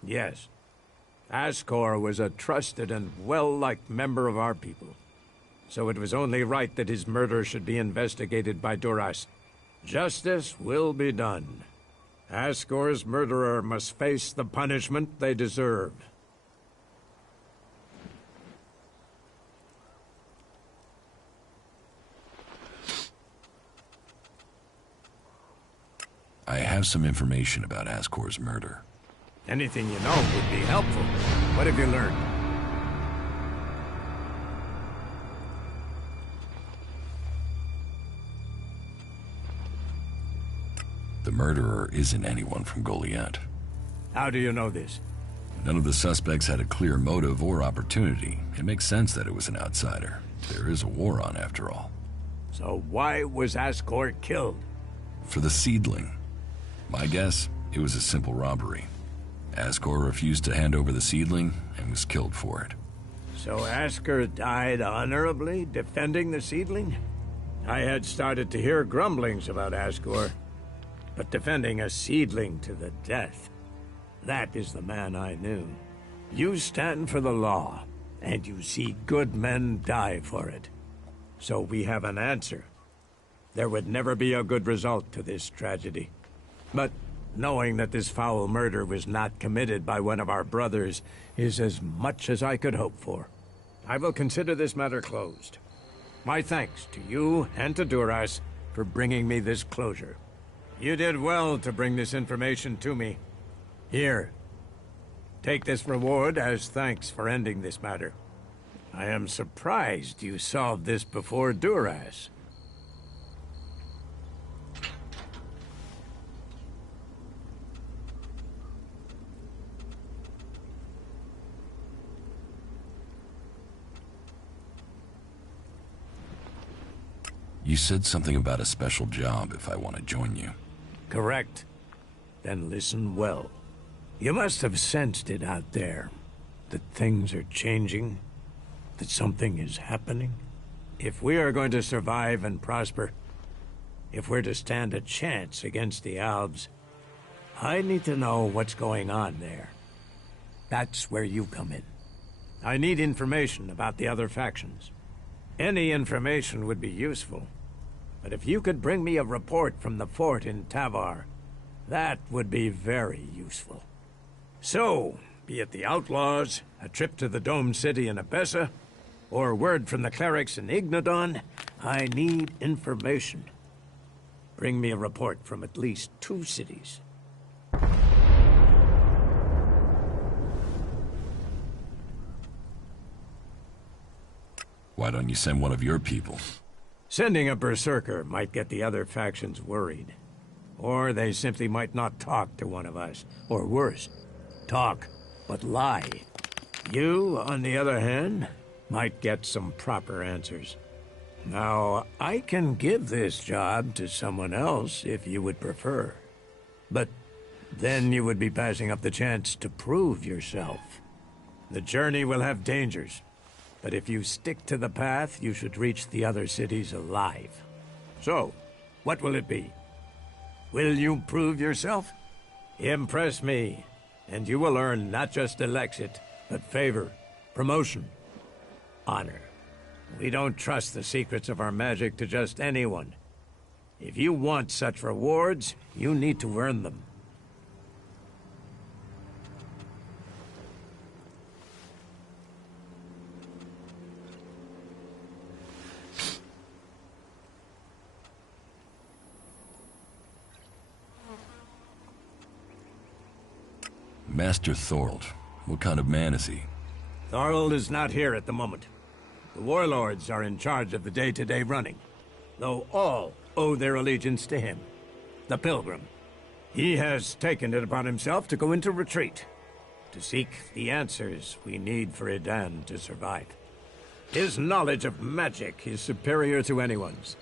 Yes. Ascor was a trusted and well-liked member of our people. So it was only right that his murder should be investigated by Duras. Justice will be done. Ascor's murderer must face the punishment they deserve. I have some information about Ascor's murder. Anything you know would be helpful. What have you learned? The murderer isn't anyone from Goliath. How do you know this? None of the suspects had a clear motive or opportunity. It makes sense that it was an outsider. There is a war on, after all. So why was Ascor killed? For the seedling. My guess, it was a simple robbery. Ascor refused to hand over the seedling and was killed for it. So Ascor died honorably defending the seedling? I had started to hear grumblings about Ascor, but defending a seedling to the death, that is the man I knew. You stand for the law, and you see good men die for it. So we have an answer. There would never be a good result to this tragedy. But knowing that this foul murder was not committed by one of our brothers is as much as I could hope for. I will consider this matter closed. My thanks to you and to Duras for bringing me this closure. You did well to bring this information to me. Here, take this reward as thanks for ending this matter. I am surprised you solved this before Duras. You said something about a special job if I want to join you. Correct. Then listen well. You must have sensed it out there, that things are changing, that something is happening. If we are going to survive and prosper, if we're to stand a chance against the Albs, I need to know what's going on there. That's where you come in. I need information about the other factions. Any information would be useful, but if you could bring me a report from the fort in Tavar, that would be very useful. So, be it the Outlaws, a trip to the Dome City in Abessa, or word from the clerics in Ignodon, I need information. Bring me a report from at least 2 cities. Why don't you send one of your people? Sending a berserker might get the other factions worried. Or they simply might not talk to one of us. Or worse, talk, but lie. You, on the other hand, might get some proper answers. Now, I can give this job to someone else if you would prefer. But then you would be passing up the chance to prove yourself. The journey will have dangers, but if you stick to the path, you should reach the other cities alive. So, what will it be? Will you prove yourself? Impress me, and you will earn not just Elex Ep3, but favor, promotion, honor. We don't trust the secrets of our magic to just anyone. If you want such rewards, you need to earn them. Master Thorold. What kind of man is he? Thorold is not here at the moment. The warlords are in charge of the day-to-day running, though all owe their allegiance to him, the Pilgrim. He has taken it upon himself to go into retreat, to seek the answers we need for Edan to survive. His knowledge of magic is superior to anyone's.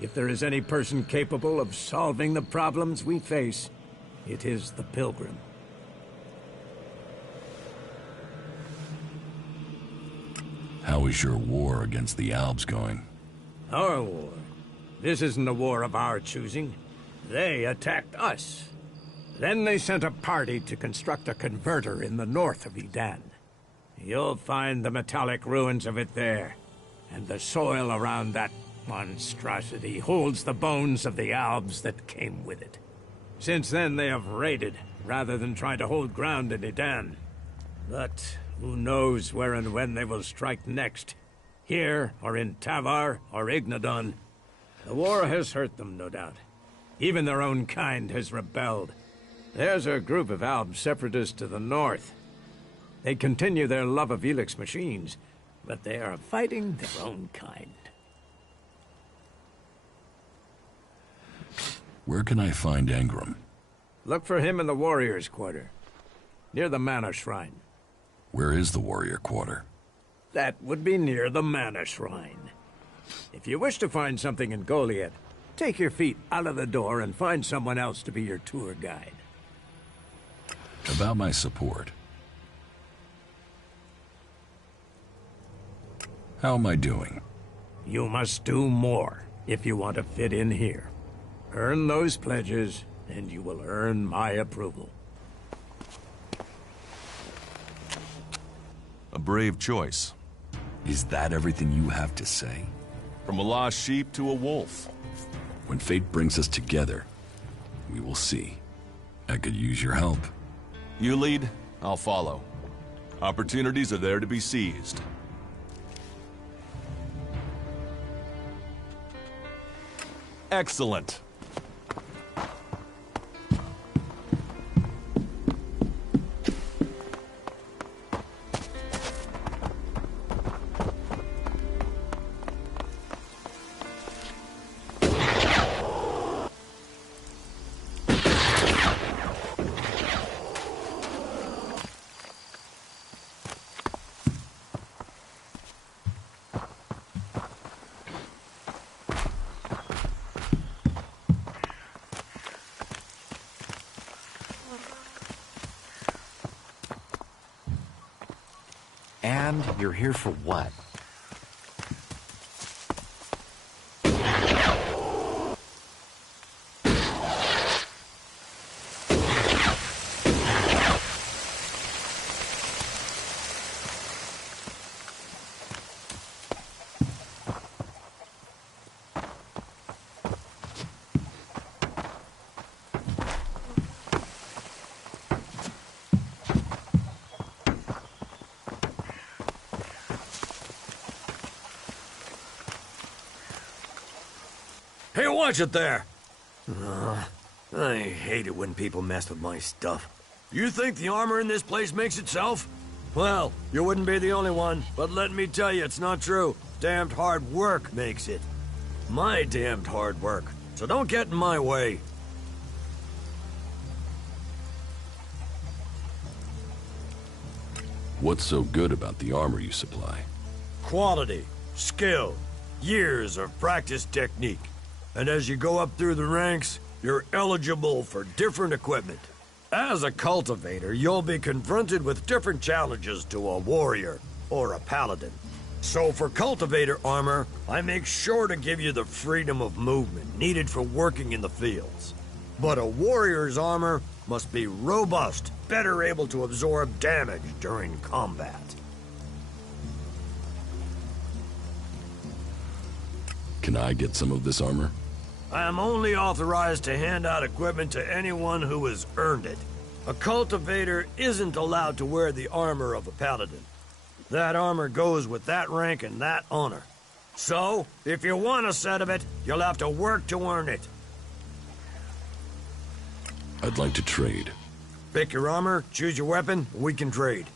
If there is any person capable of solving the problems we face, it is the Pilgrim. How is your war against the Albs going? Our war? This isn't a war of our choosing. They attacked us. Then they sent a party to construct a converter in the north of Edan. You'll find the metallic ruins of it there, and the soil around that monstrosity holds the bones of the Albs that came with it. Since then, they have raided, rather than try to hold ground in Edan. But who knows where and when they will strike next? Here, or in Tavar, or Ignodon. The war has hurt them, no doubt. Even their own kind has rebelled. There's a group of Alb separatists to the north. They continue their love of Elex machines, but they are fighting their own kind. Where can I find Engram? Look for him in the Warriors' Quarter, near the Mana Shrine. Where is the Warrior Quarter? That would be near the Mana Shrine. If you wish to find something in Goliath, take your feet out of the door and find someone else to be your tour guide. About my support. How am I doing? You must do more if you want to fit in here. Earn those pledges, and you will earn my approval. A brave choice. Is that everything you have to say? From a lost sheep to a wolf. When fate brings us together, we will see. I could use your help. You lead, I'll follow. Opportunities are there to be seized. Excellent. And you're here for what? Hey, watch it there! I hate it when people mess with my stuff. You think the armor in this place makes itself? Well, you wouldn't be the only one, but let me tell you, it's not true. Damned hard work makes it. My damned hard work. So don't get in my way. What's so good about the armor you supply? Quality, skill, years of practice technique. And as you go up through the ranks, you're eligible for different equipment. As a cultivator, you'll be confronted with different challenges to a warrior or a paladin. So for cultivator armor, I make sure to give you the freedom of movement needed for working in the fields. But a warrior's armor must be robust, better able to absorb damage during combat. Can I get some of this armor? I am only authorized to hand out equipment to anyone who has earned it. A cultivator isn't allowed to wear the armor of a paladin. That armor goes with that rank and that honor. So, if you want a set of it, you'll have to work to earn it. I'd like to trade. Pick your armor, choose your weapon, we can trade.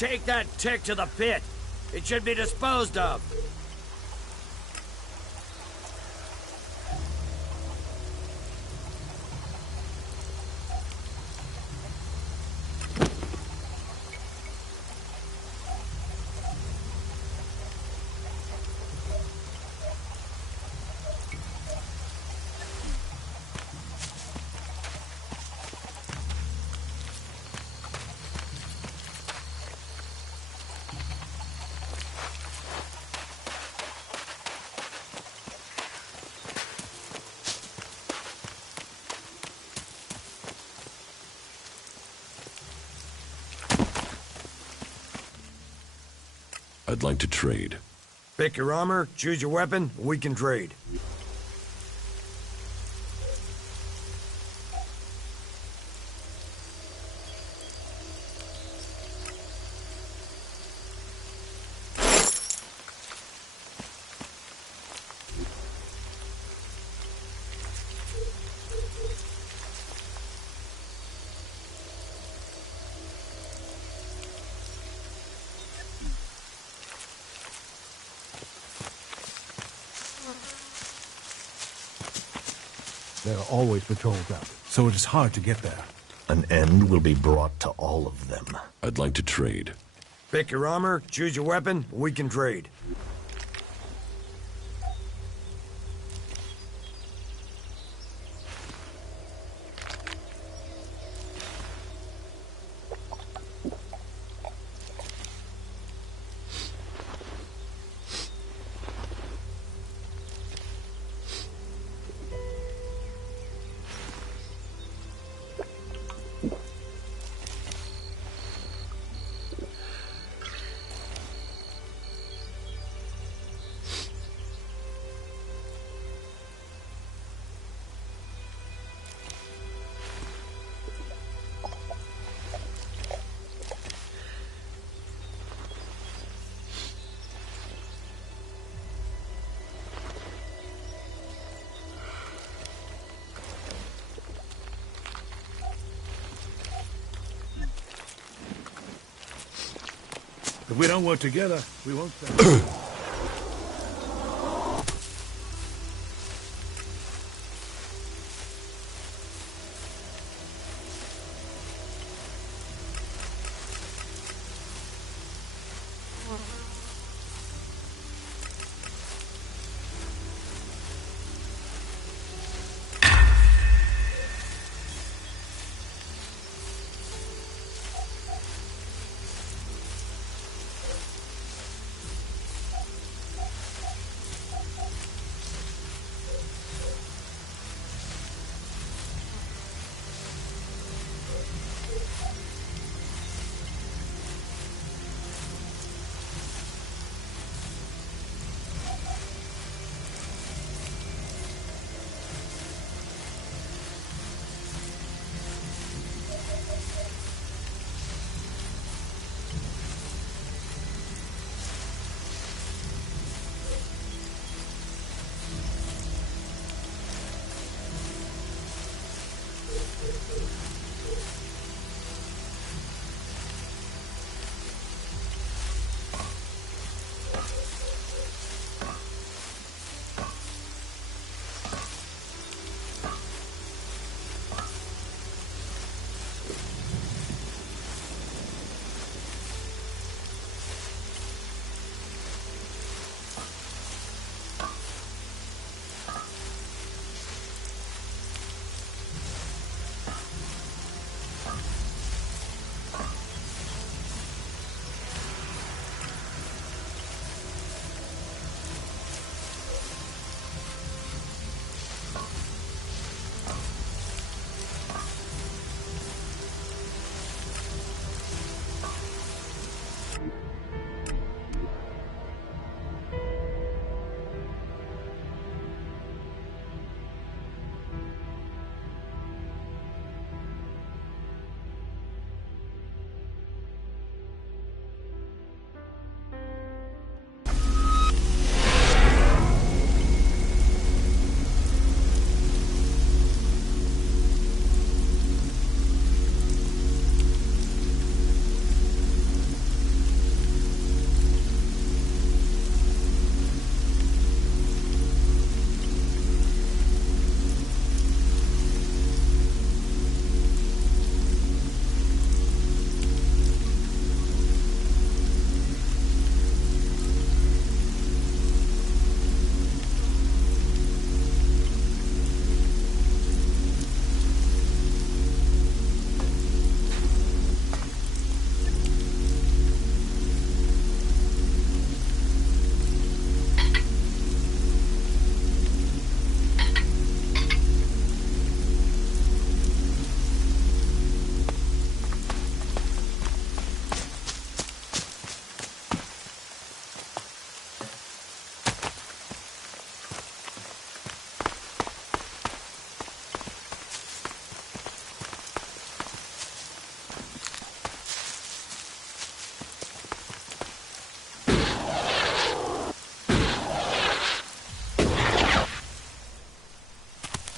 Take that tick to the pit. It should be disposed of. I'd like to trade. Pick your armor, choose your weapon, and we can trade. There are always patrols out, so it is hard to get there. An end will be brought to all of them. I'd like to trade. Pick your armor, choose your weapon, and we can trade. If we don't work together, we won't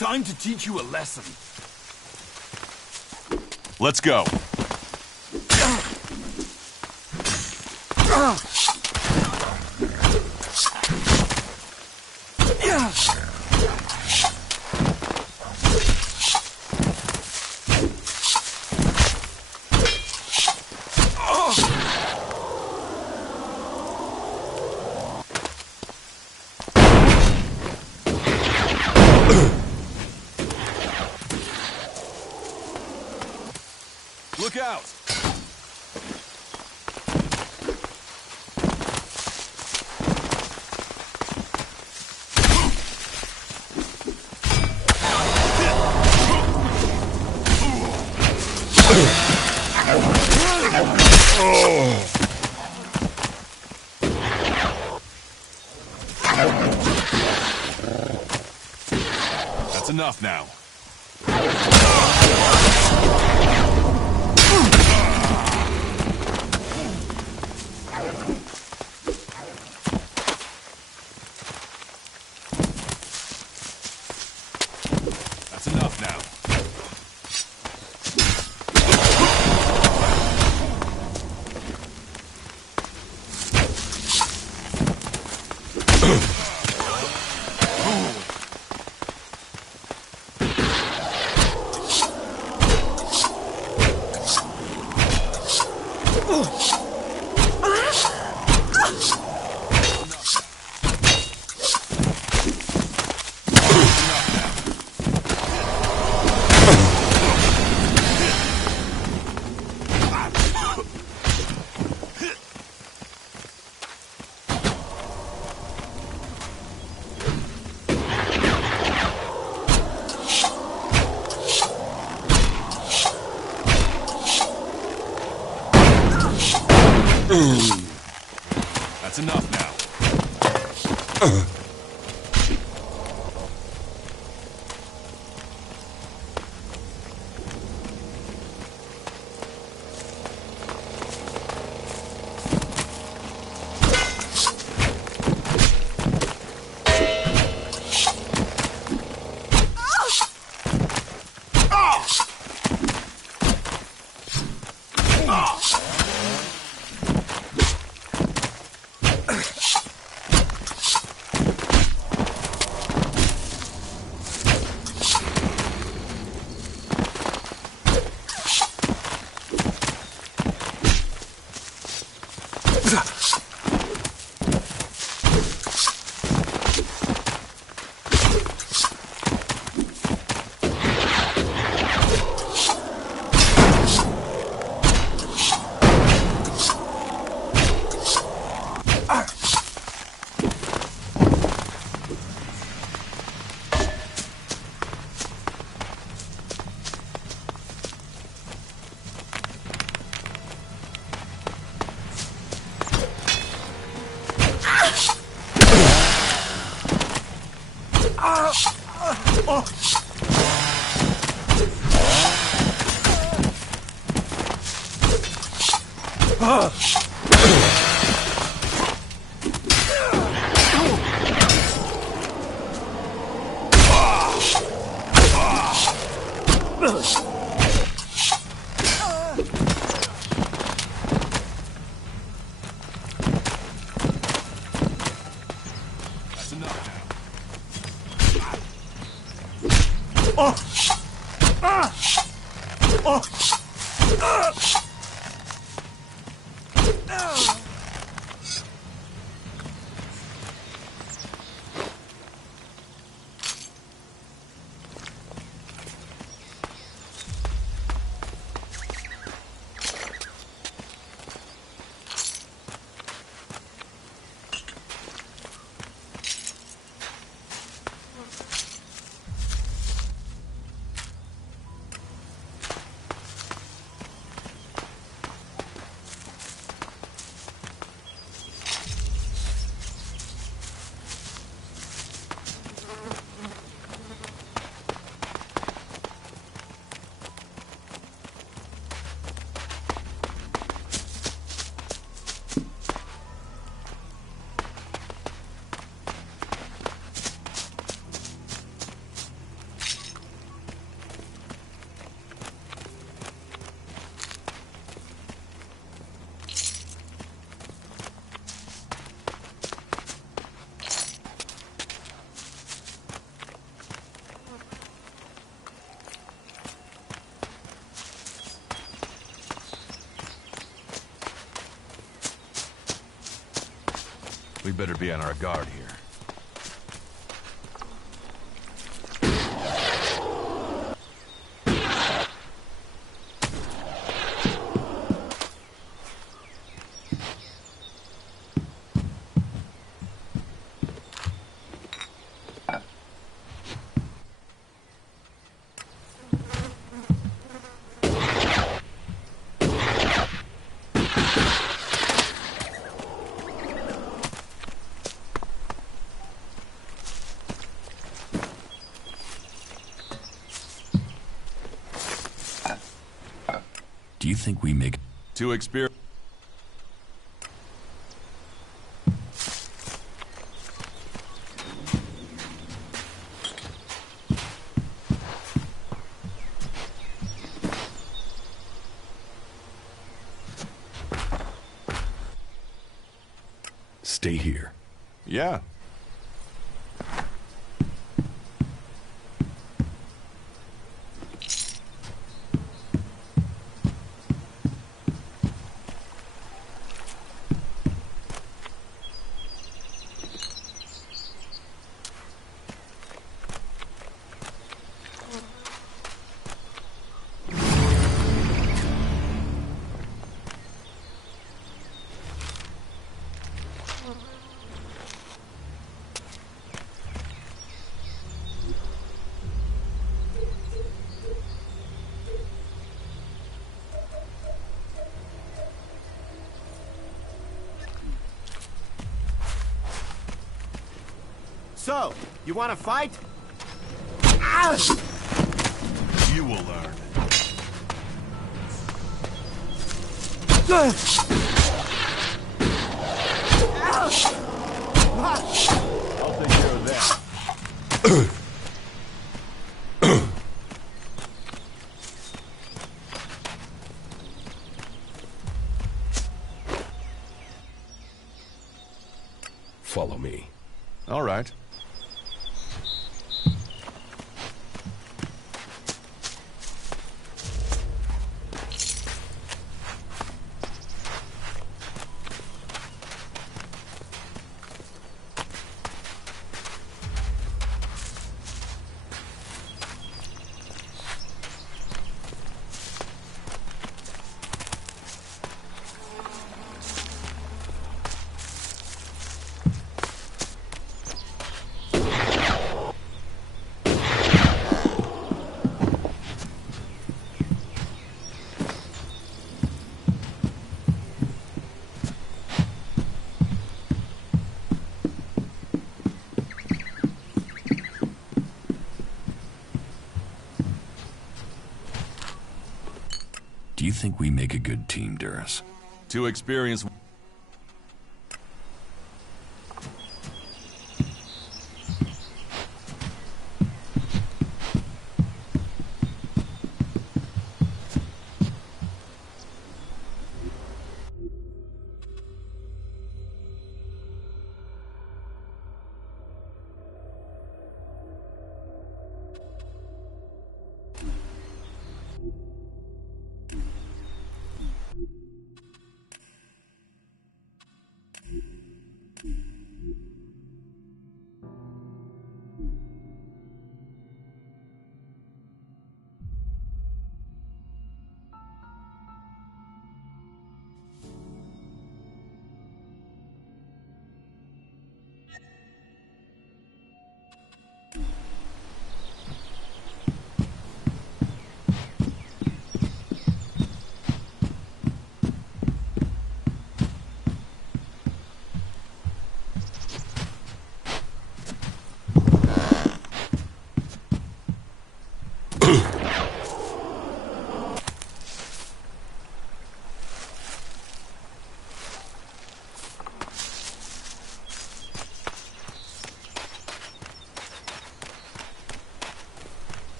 Time to teach you a lesson. Let's go. Look out! That's enough now. That's enough now. That's enough now. That's enough now. better be on our guard here. Do you think we make... To experience... Stay here. Yeah. So, you want to fight? You will learn. I'll take care of that. Follow me. All right. Do you think we make a good team, Duras? To experience...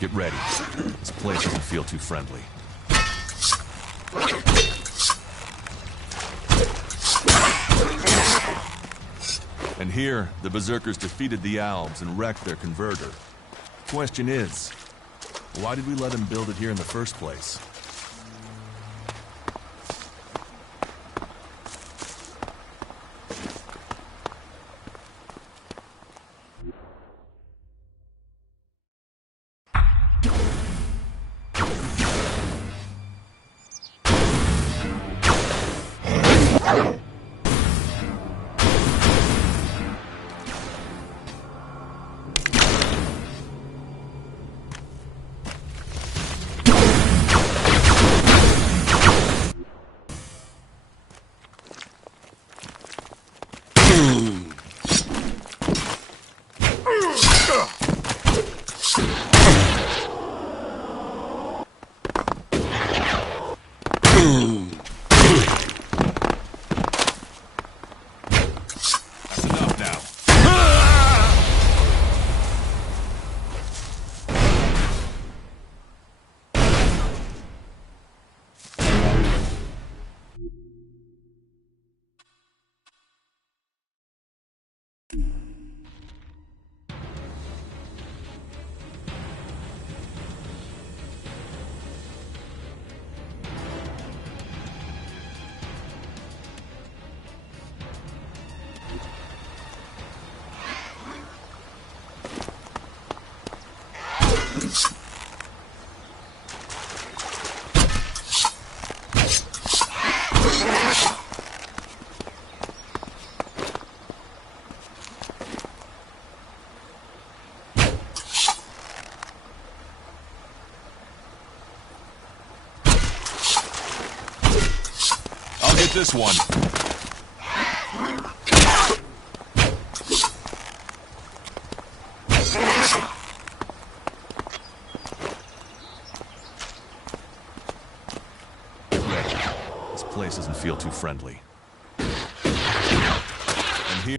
Get ready. This place doesn't feel too friendly. And here, the Berserkers defeated the Alps and wrecked their converter. Question is, why did we let him build it here in the first place? I'll get this one. Get ready. This place doesn't feel too friendly. And here...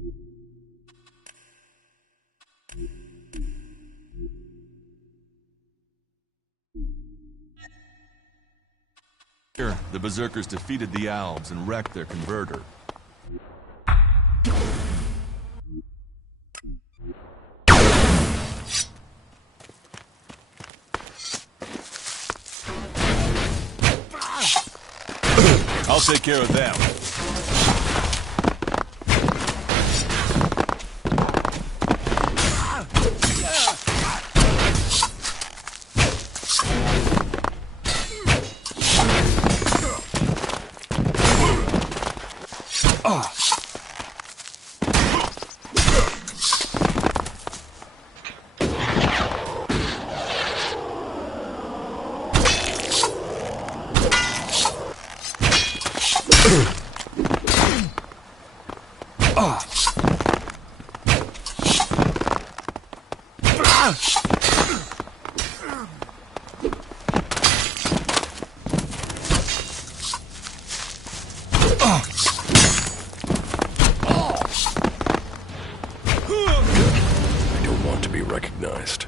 Here, the Berserkers defeated the Alps and wrecked their converter. I'll take care of them. I don't want to be recognized.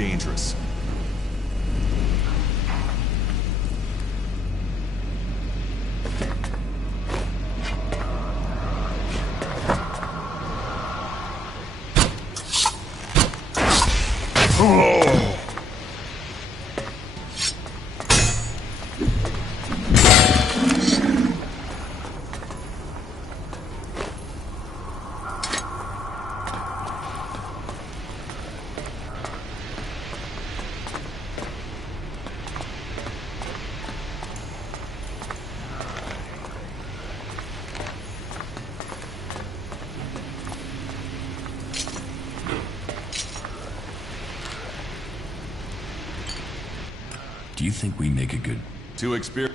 dangerous. Do you think we make a good... To experience...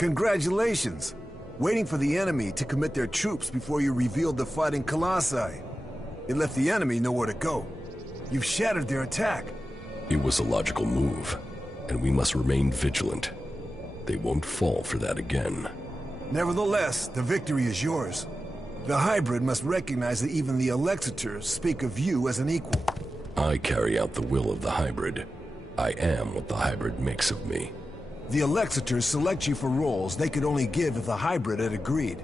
Congratulations! Waiting for the enemy to commit their troops before you revealed the fighting Colossi. It left the enemy nowhere to go. You've shattered their attack. It was a logical move, and we must remain vigilant. They won't fall for that again. Nevertheless, the victory is yours. The hybrid must recognize that even the Elexiters speak of you as an equal. I carry out the will of the hybrid. I am what the hybrid makes of me. The Elexiters select you for roles they could only give if the hybrid had agreed.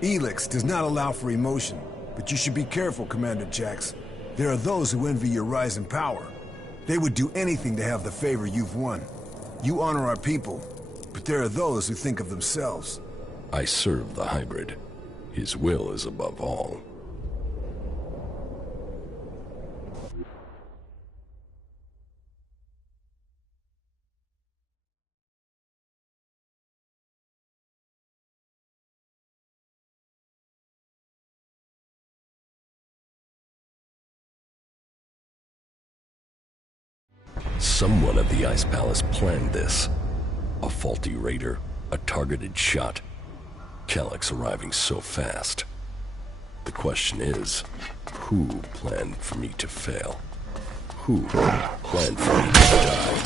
Elex does not allow for emotion, but you should be careful, Commander Jax. There are those who envy your rise in power. They would do anything to have the favor you've won. You honor our people, but there are those who think of themselves. I serve the hybrid. His will is above all. Someone at the Ice Palace planned this. A faulty raider, a targeted shot. Calyx arriving so fast. The question is, who planned for me to fail? Who planned for me to die?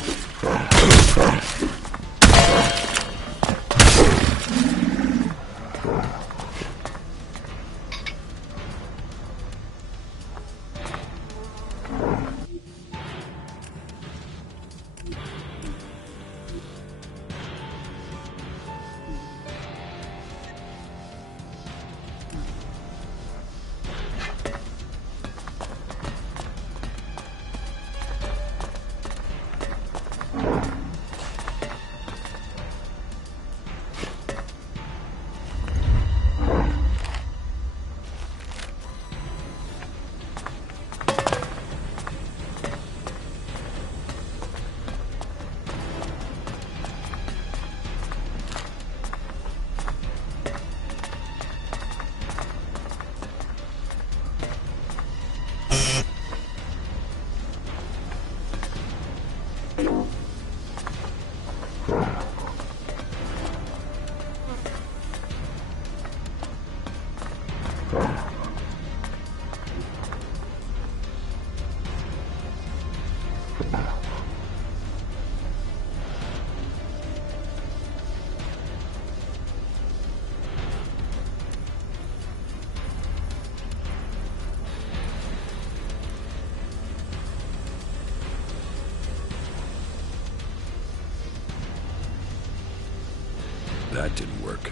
That didn't work.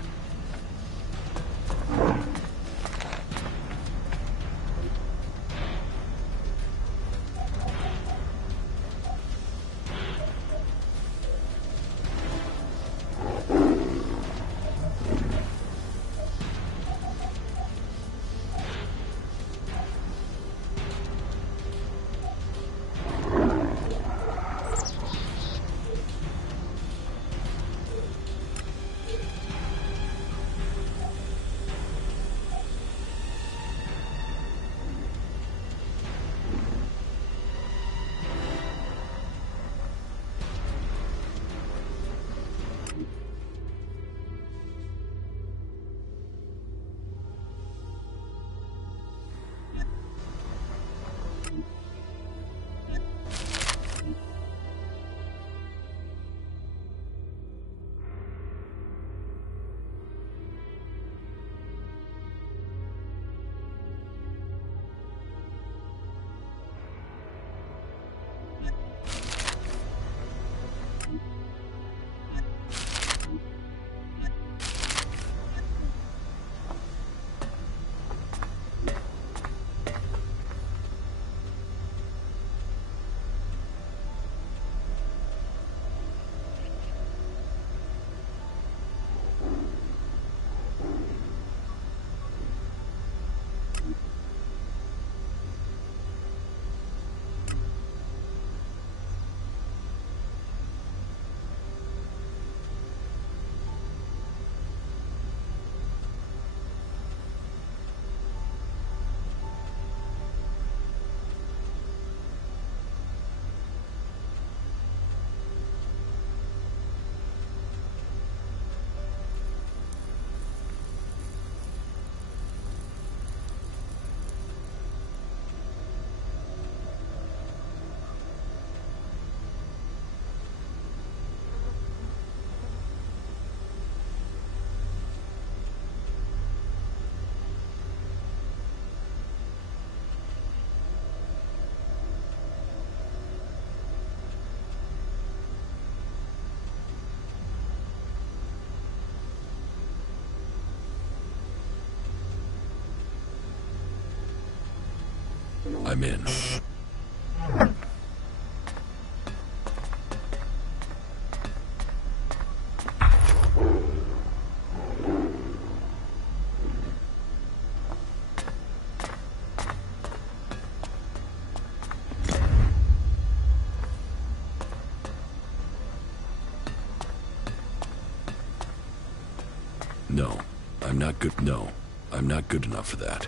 I'm in. No, I'm not good. No, I'm not good enough for that.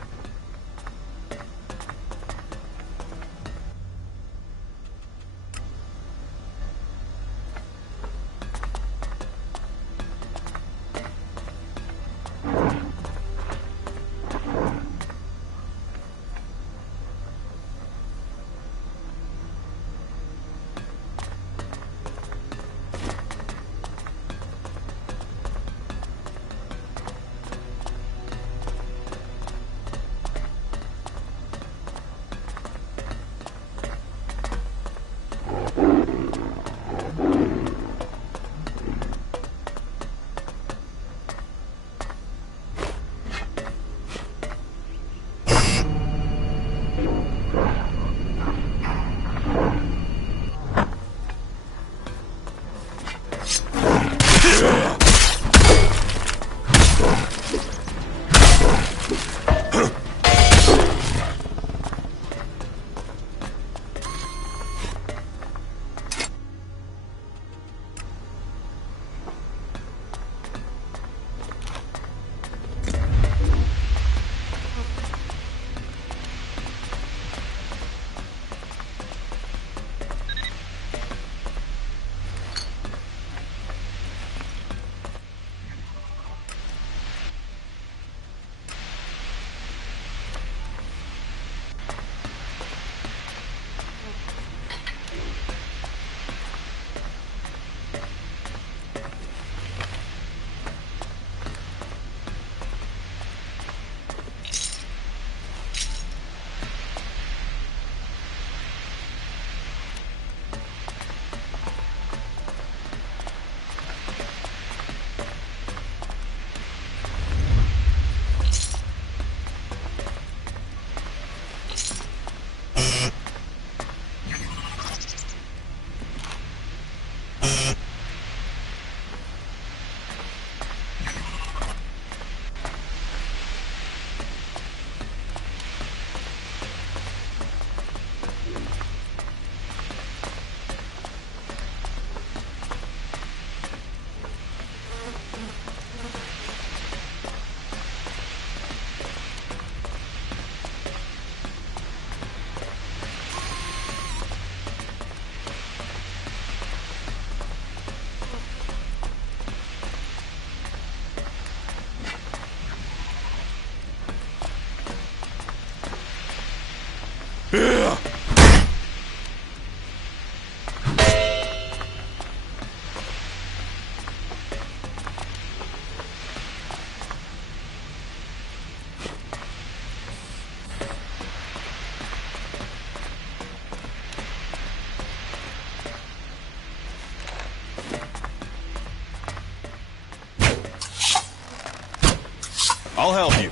I'll help you.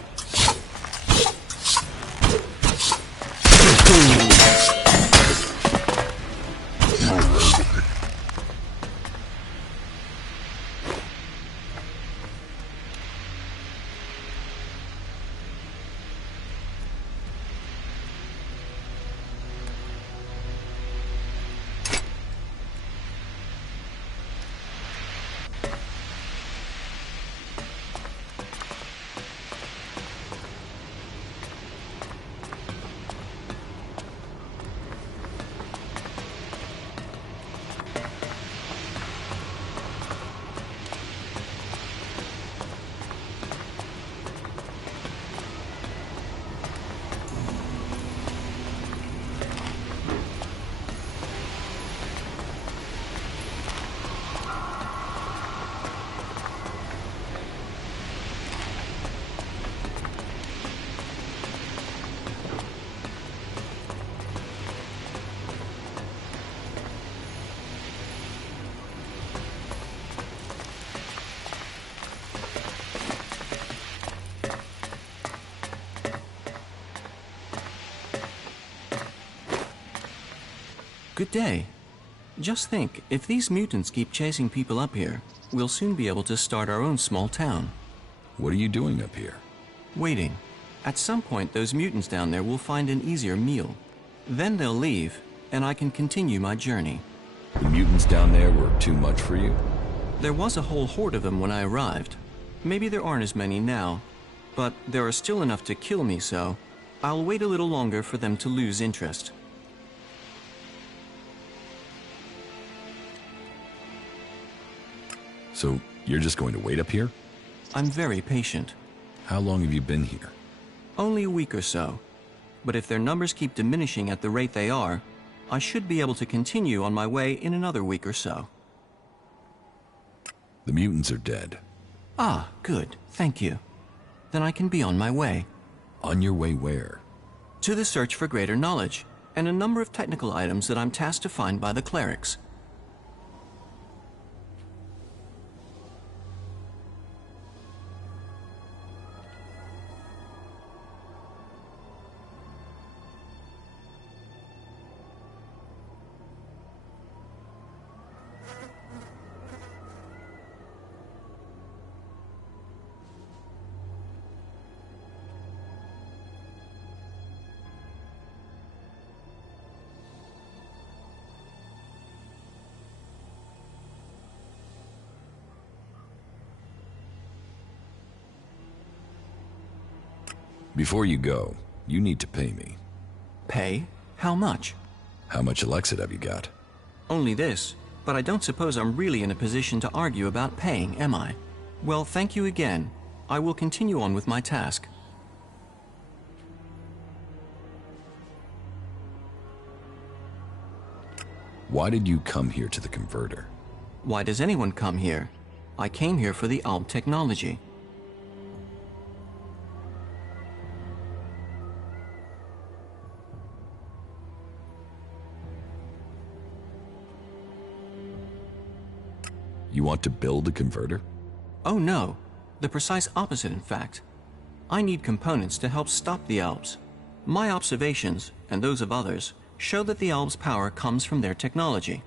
Good day. Just think, if these mutants keep chasing people up here, we'll soon be able to start our own small town. What are you doing up here? Waiting. At some point, those mutants down there will find an easier meal. Then they'll leave, and I can continue my journey. The mutants down there were too much for you? There was a whole horde of them when I arrived. Maybe there aren't as many now, but there are still enough to kill me, so I'll wait a little longer for them to lose interest. So, you're just going to wait up here? I'm very patient. How long have you been here? Only a week or so. But if their numbers keep diminishing at the rate they are, I should be able to continue on my way in another week or so. The mutants are dead. Ah, good. Thank you. Then I can be on my way. On your way where? To the search for greater knowledge, and a number of technical items that I'm tasked to find by the clerics. Before you go, you need to pay me. Pay? How much? How much Elex Ep have you got? Only this, but I don't suppose I'm really in a position to argue about paying, am I? Well, thank you again. I will continue on with my task. Why did you come here to the converter? Why does anyone come here? I came here for the Alb technology. You want to build a converter? Oh no, the precise opposite in fact. I need components to help stop the Albs. My observations, and those of others, show that the Albs' power comes from their technology.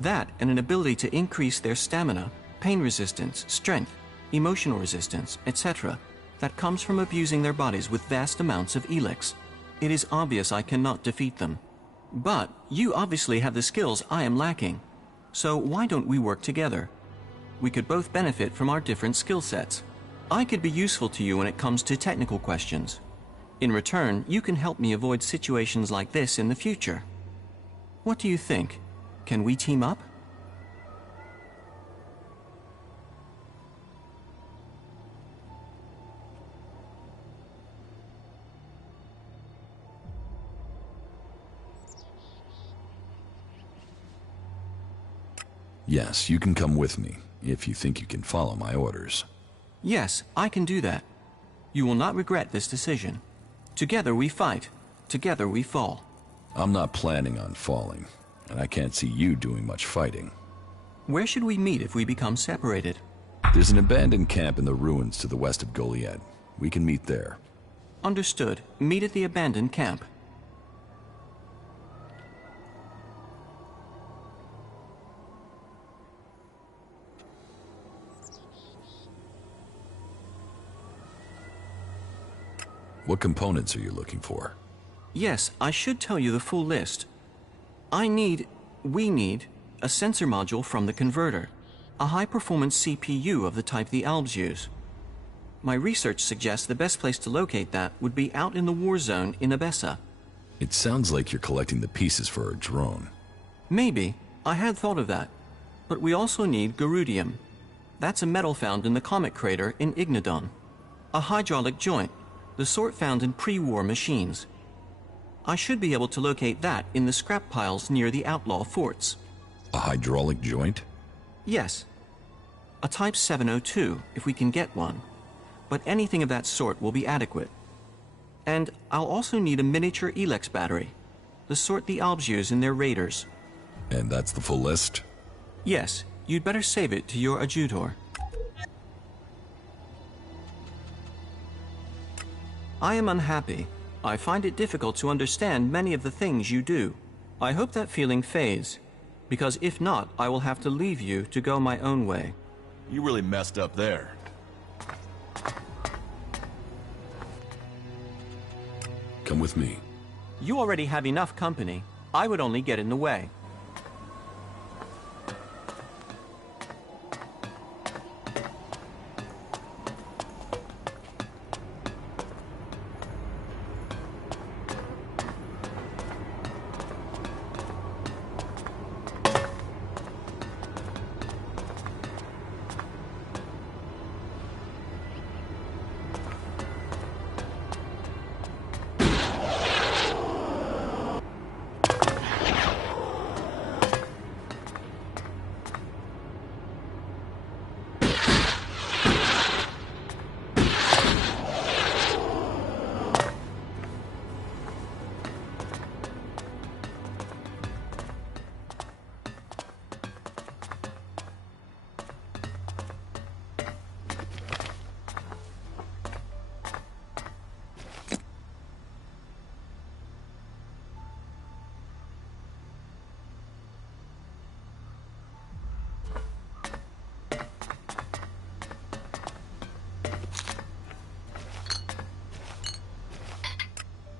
That and an ability to increase their stamina, pain resistance, strength, emotional resistance, etc. that comes from abusing their bodies with vast amounts of Elex. It is obvious I cannot defeat them. But you obviously have the skills I am lacking. So why don't we work together? We could both benefit from our different skill sets. I could be useful to you when it comes to technical questions. In return, you can help me avoid situations like this in the future. What do you think? Can we team up? Yes, you can come with me, if you think you can follow my orders. Yes, I can do that. You will not regret this decision. Together we fight. Together we fall. I'm not planning on falling, and I can't see you doing much fighting. Where should we meet if we become separated? There's an abandoned camp in the ruins to the west of Goliad. We can meet there. Understood. Meet at the abandoned camp. What components are you looking for? Yes, I should tell you the full list. We need, a sensor module from the converter, a high-performance CPU of the type the Albs use. My research suggests the best place to locate that would be out in the war zone in Abessa. It sounds like you're collecting the pieces for a drone. Maybe. I had thought of that. But we also need Garudium. That's a metal found in the comet crater in Ignodon. A hydraulic joint, the sort found in pre-war machines. I should be able to locate that in the scrap piles near the outlaw forts. A hydraulic joint? Yes. A Type 702, if we can get one. But anything of that sort will be adequate. And I'll also need a miniature Elex battery, the sort the Albs use in their raiders. And that's the full list? Yes, you'd better save it to your adjutor. I am unhappy. I find it difficult to understand many of the things you do. I hope that feeling fades, because if not, I will have to leave you to go my own way. You really messed up there. Come with me. You already have enough company. I would only get in the way.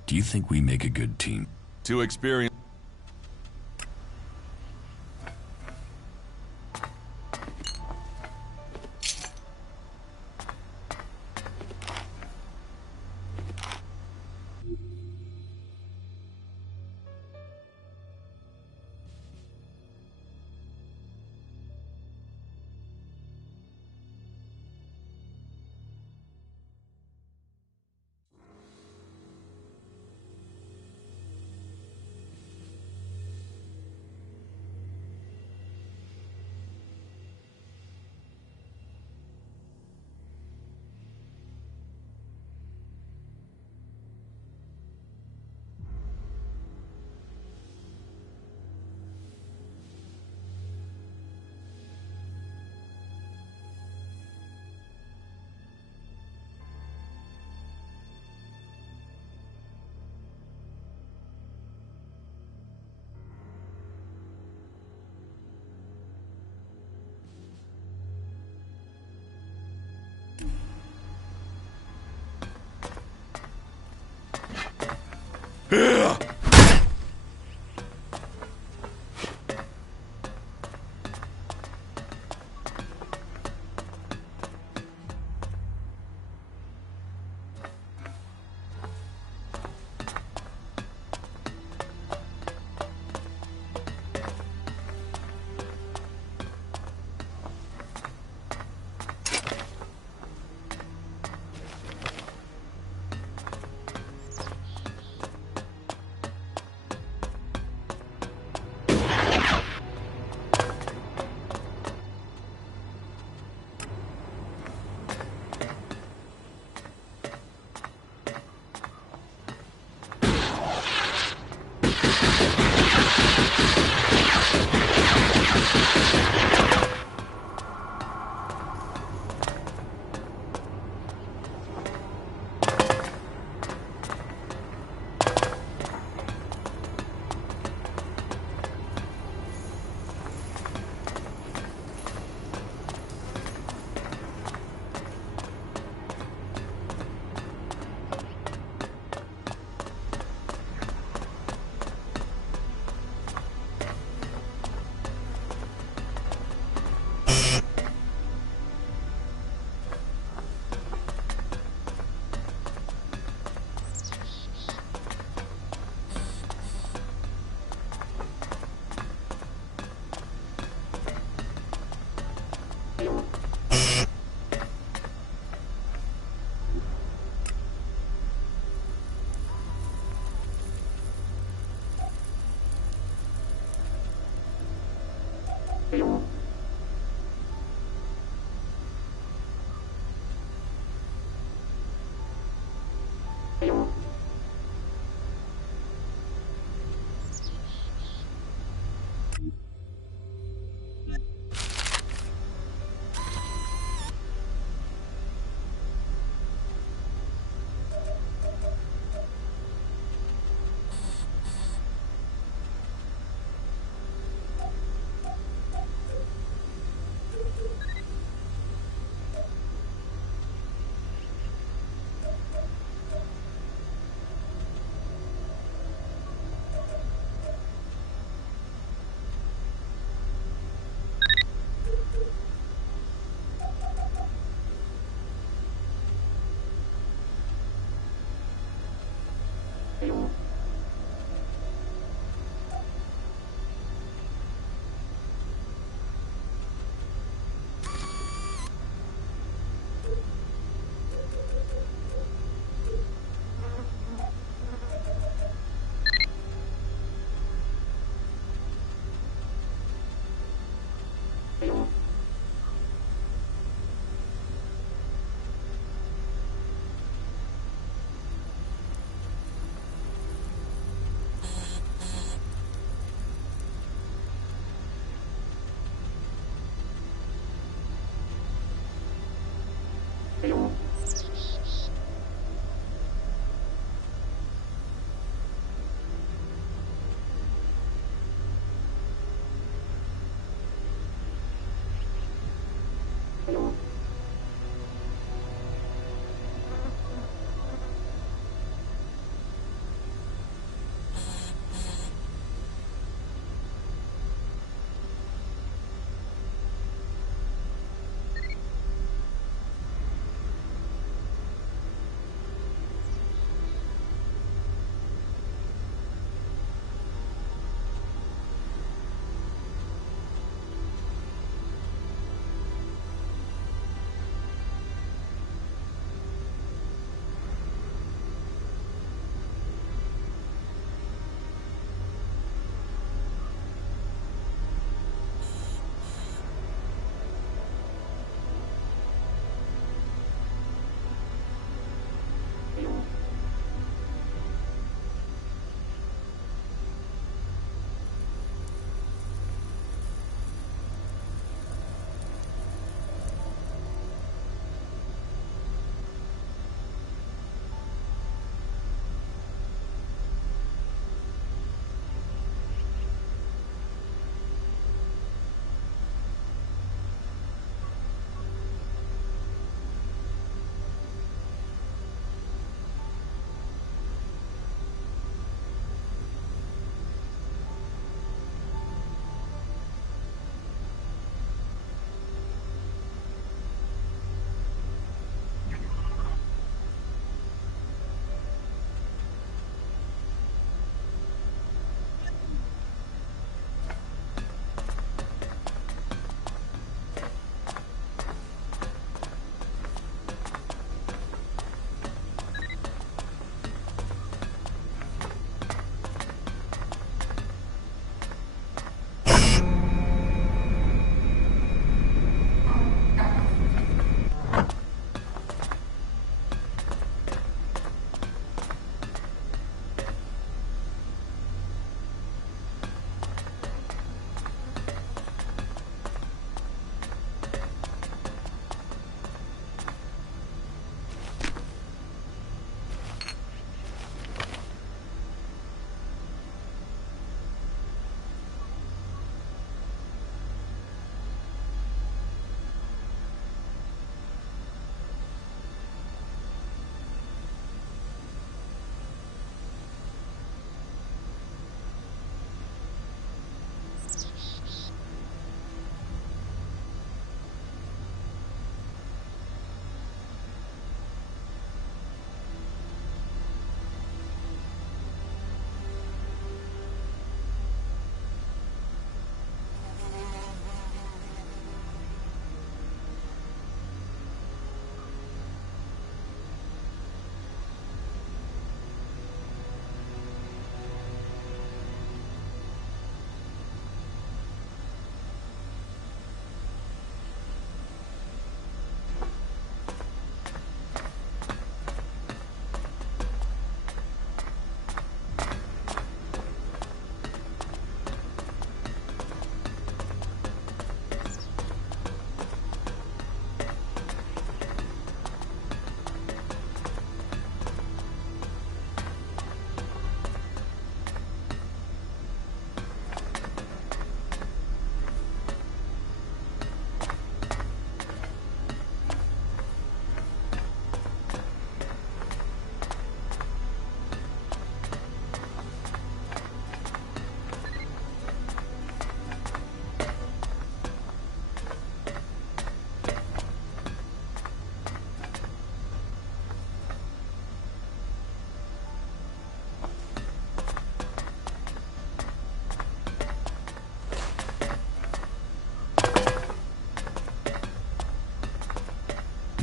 Do you think we make a good team? Too experienced.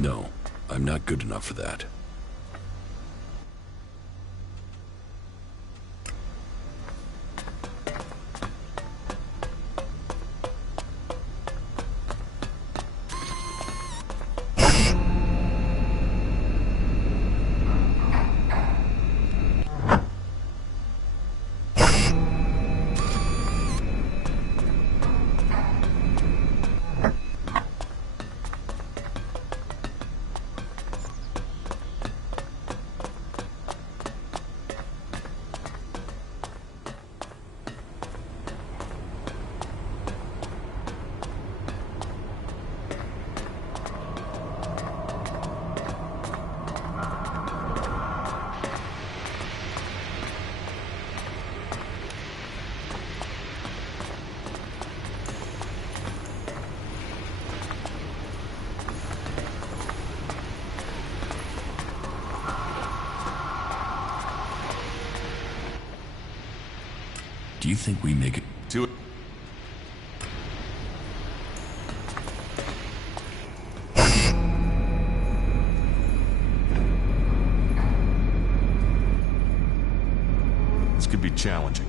No, I'm not good enough for that. you think we make it to it? This could be challenging.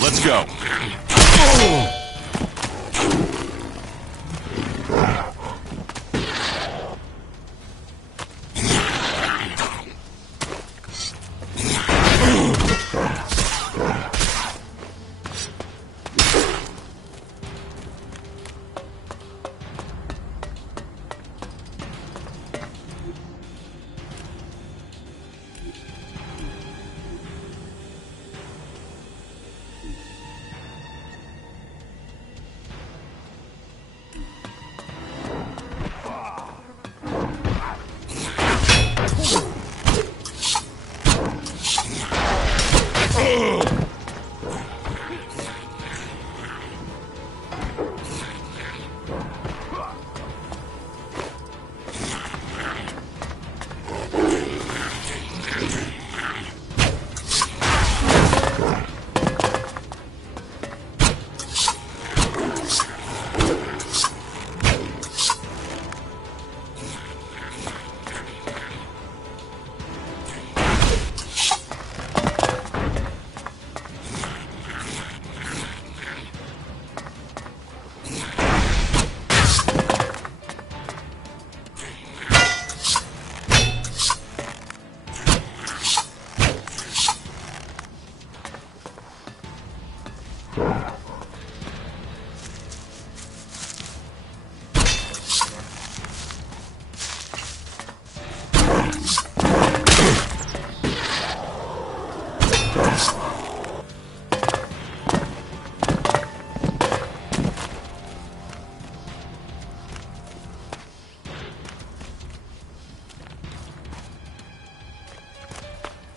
Let's go.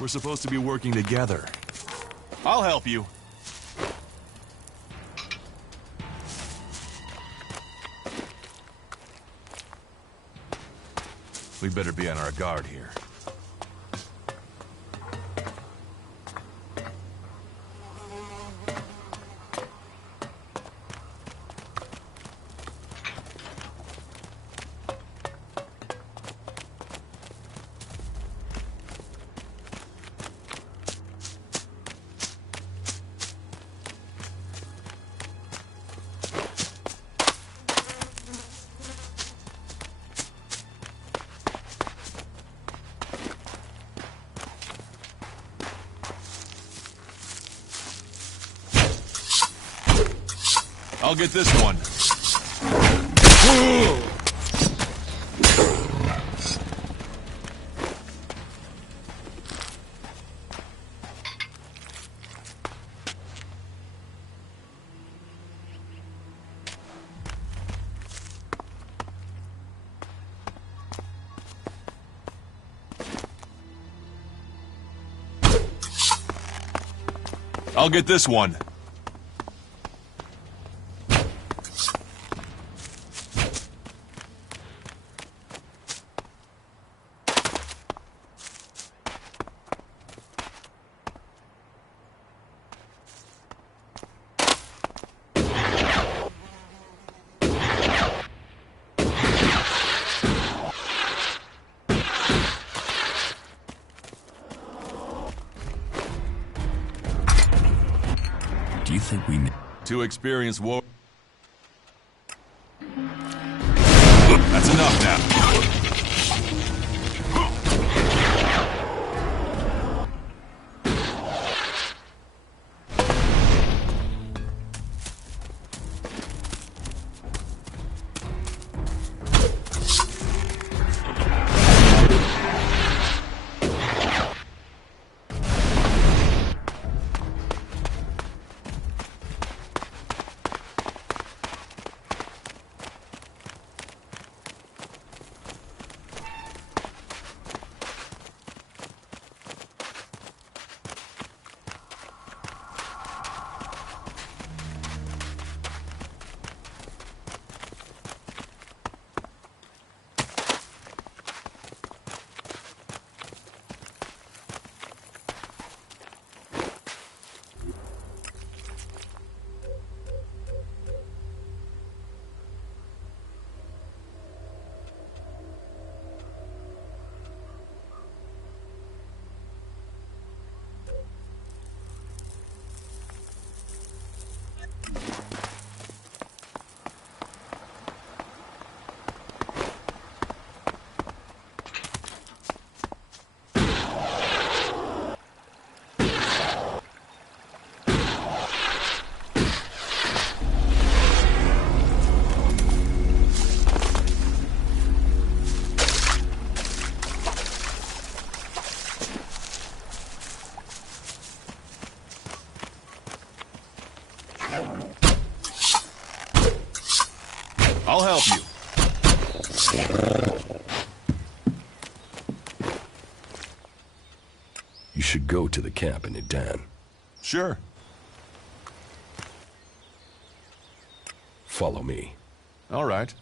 We're supposed to be working together. I'll help you. We better be on our guard here. I'll get this one. I'll get this one. Do you think we need... Two experienced war... That's enough now. I'll help you. You should go to the camp in Idan. Sure. Follow me. All right.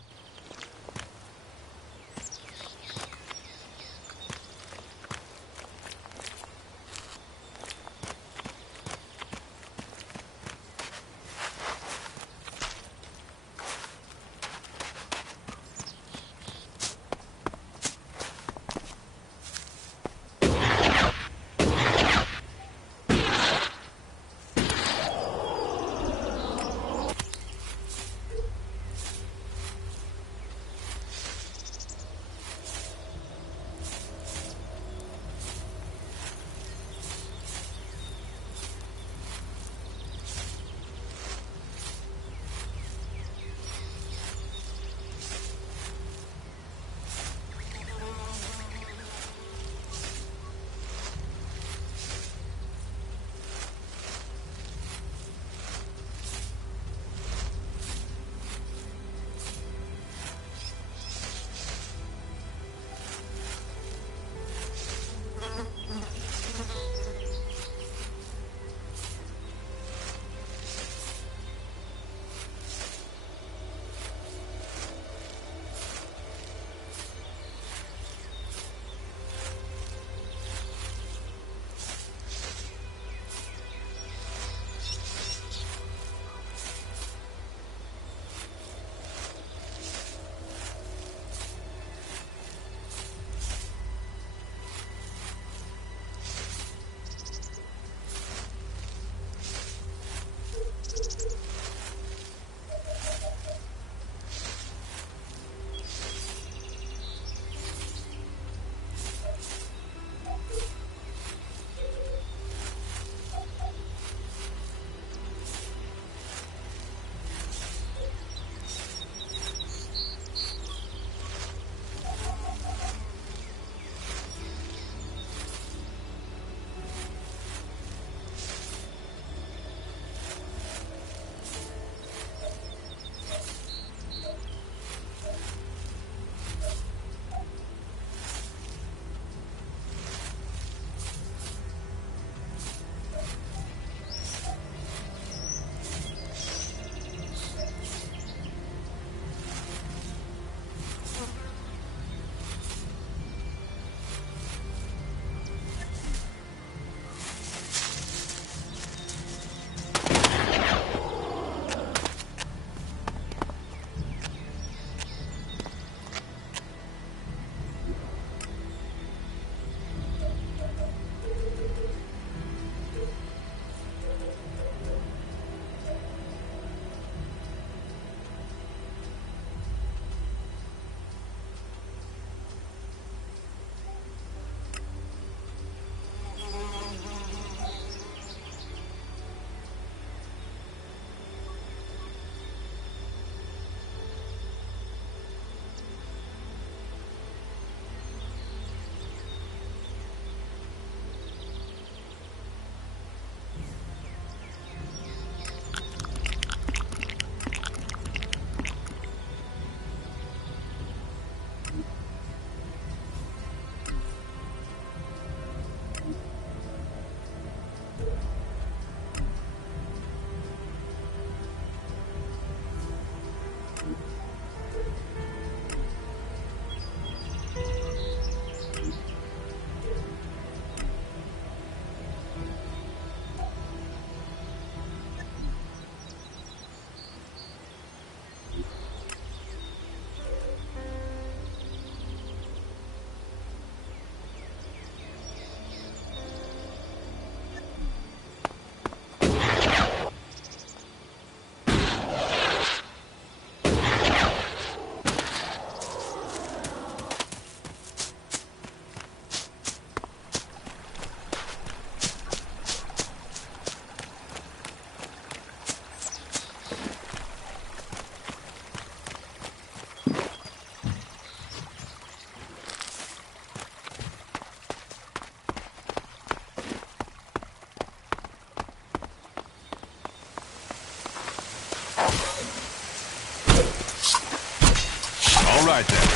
right then.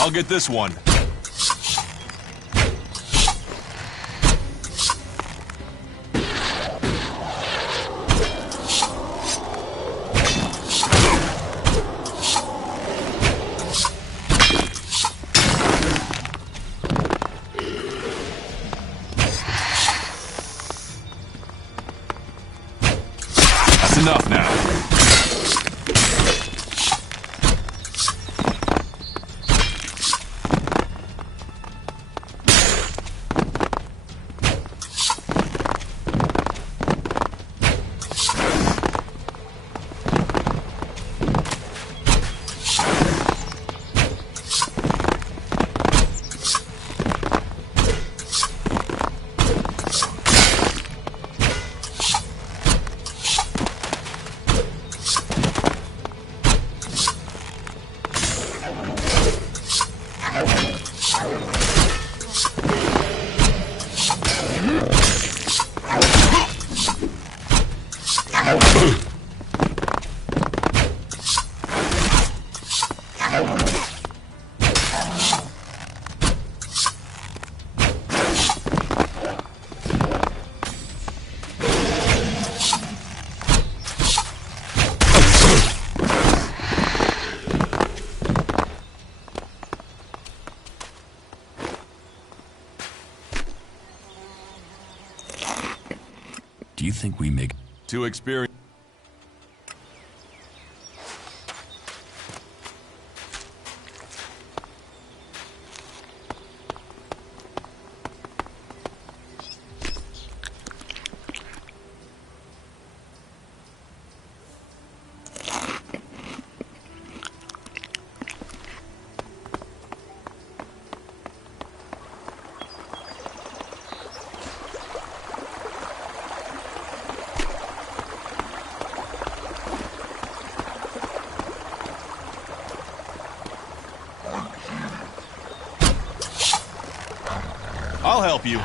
I'll get this one. That's enough now. Do you think we make... To experience... I'll help you.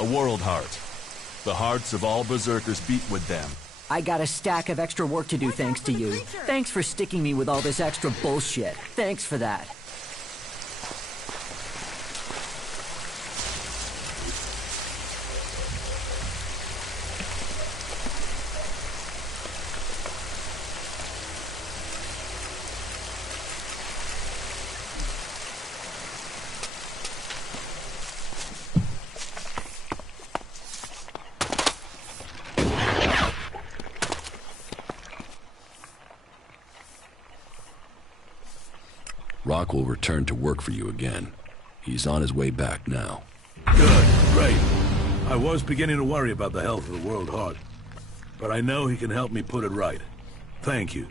A world heart. The hearts of all berserkers beat with them. I got a stack of extra work to do thanks to you. Thanks for sticking me with all this extra bullshit. Thanks for that. Rock will return to work for you again. He's on his way back now. Good, great. I was beginning to worry about the health of the World Heart, but I know he can help me put it right. Thank you.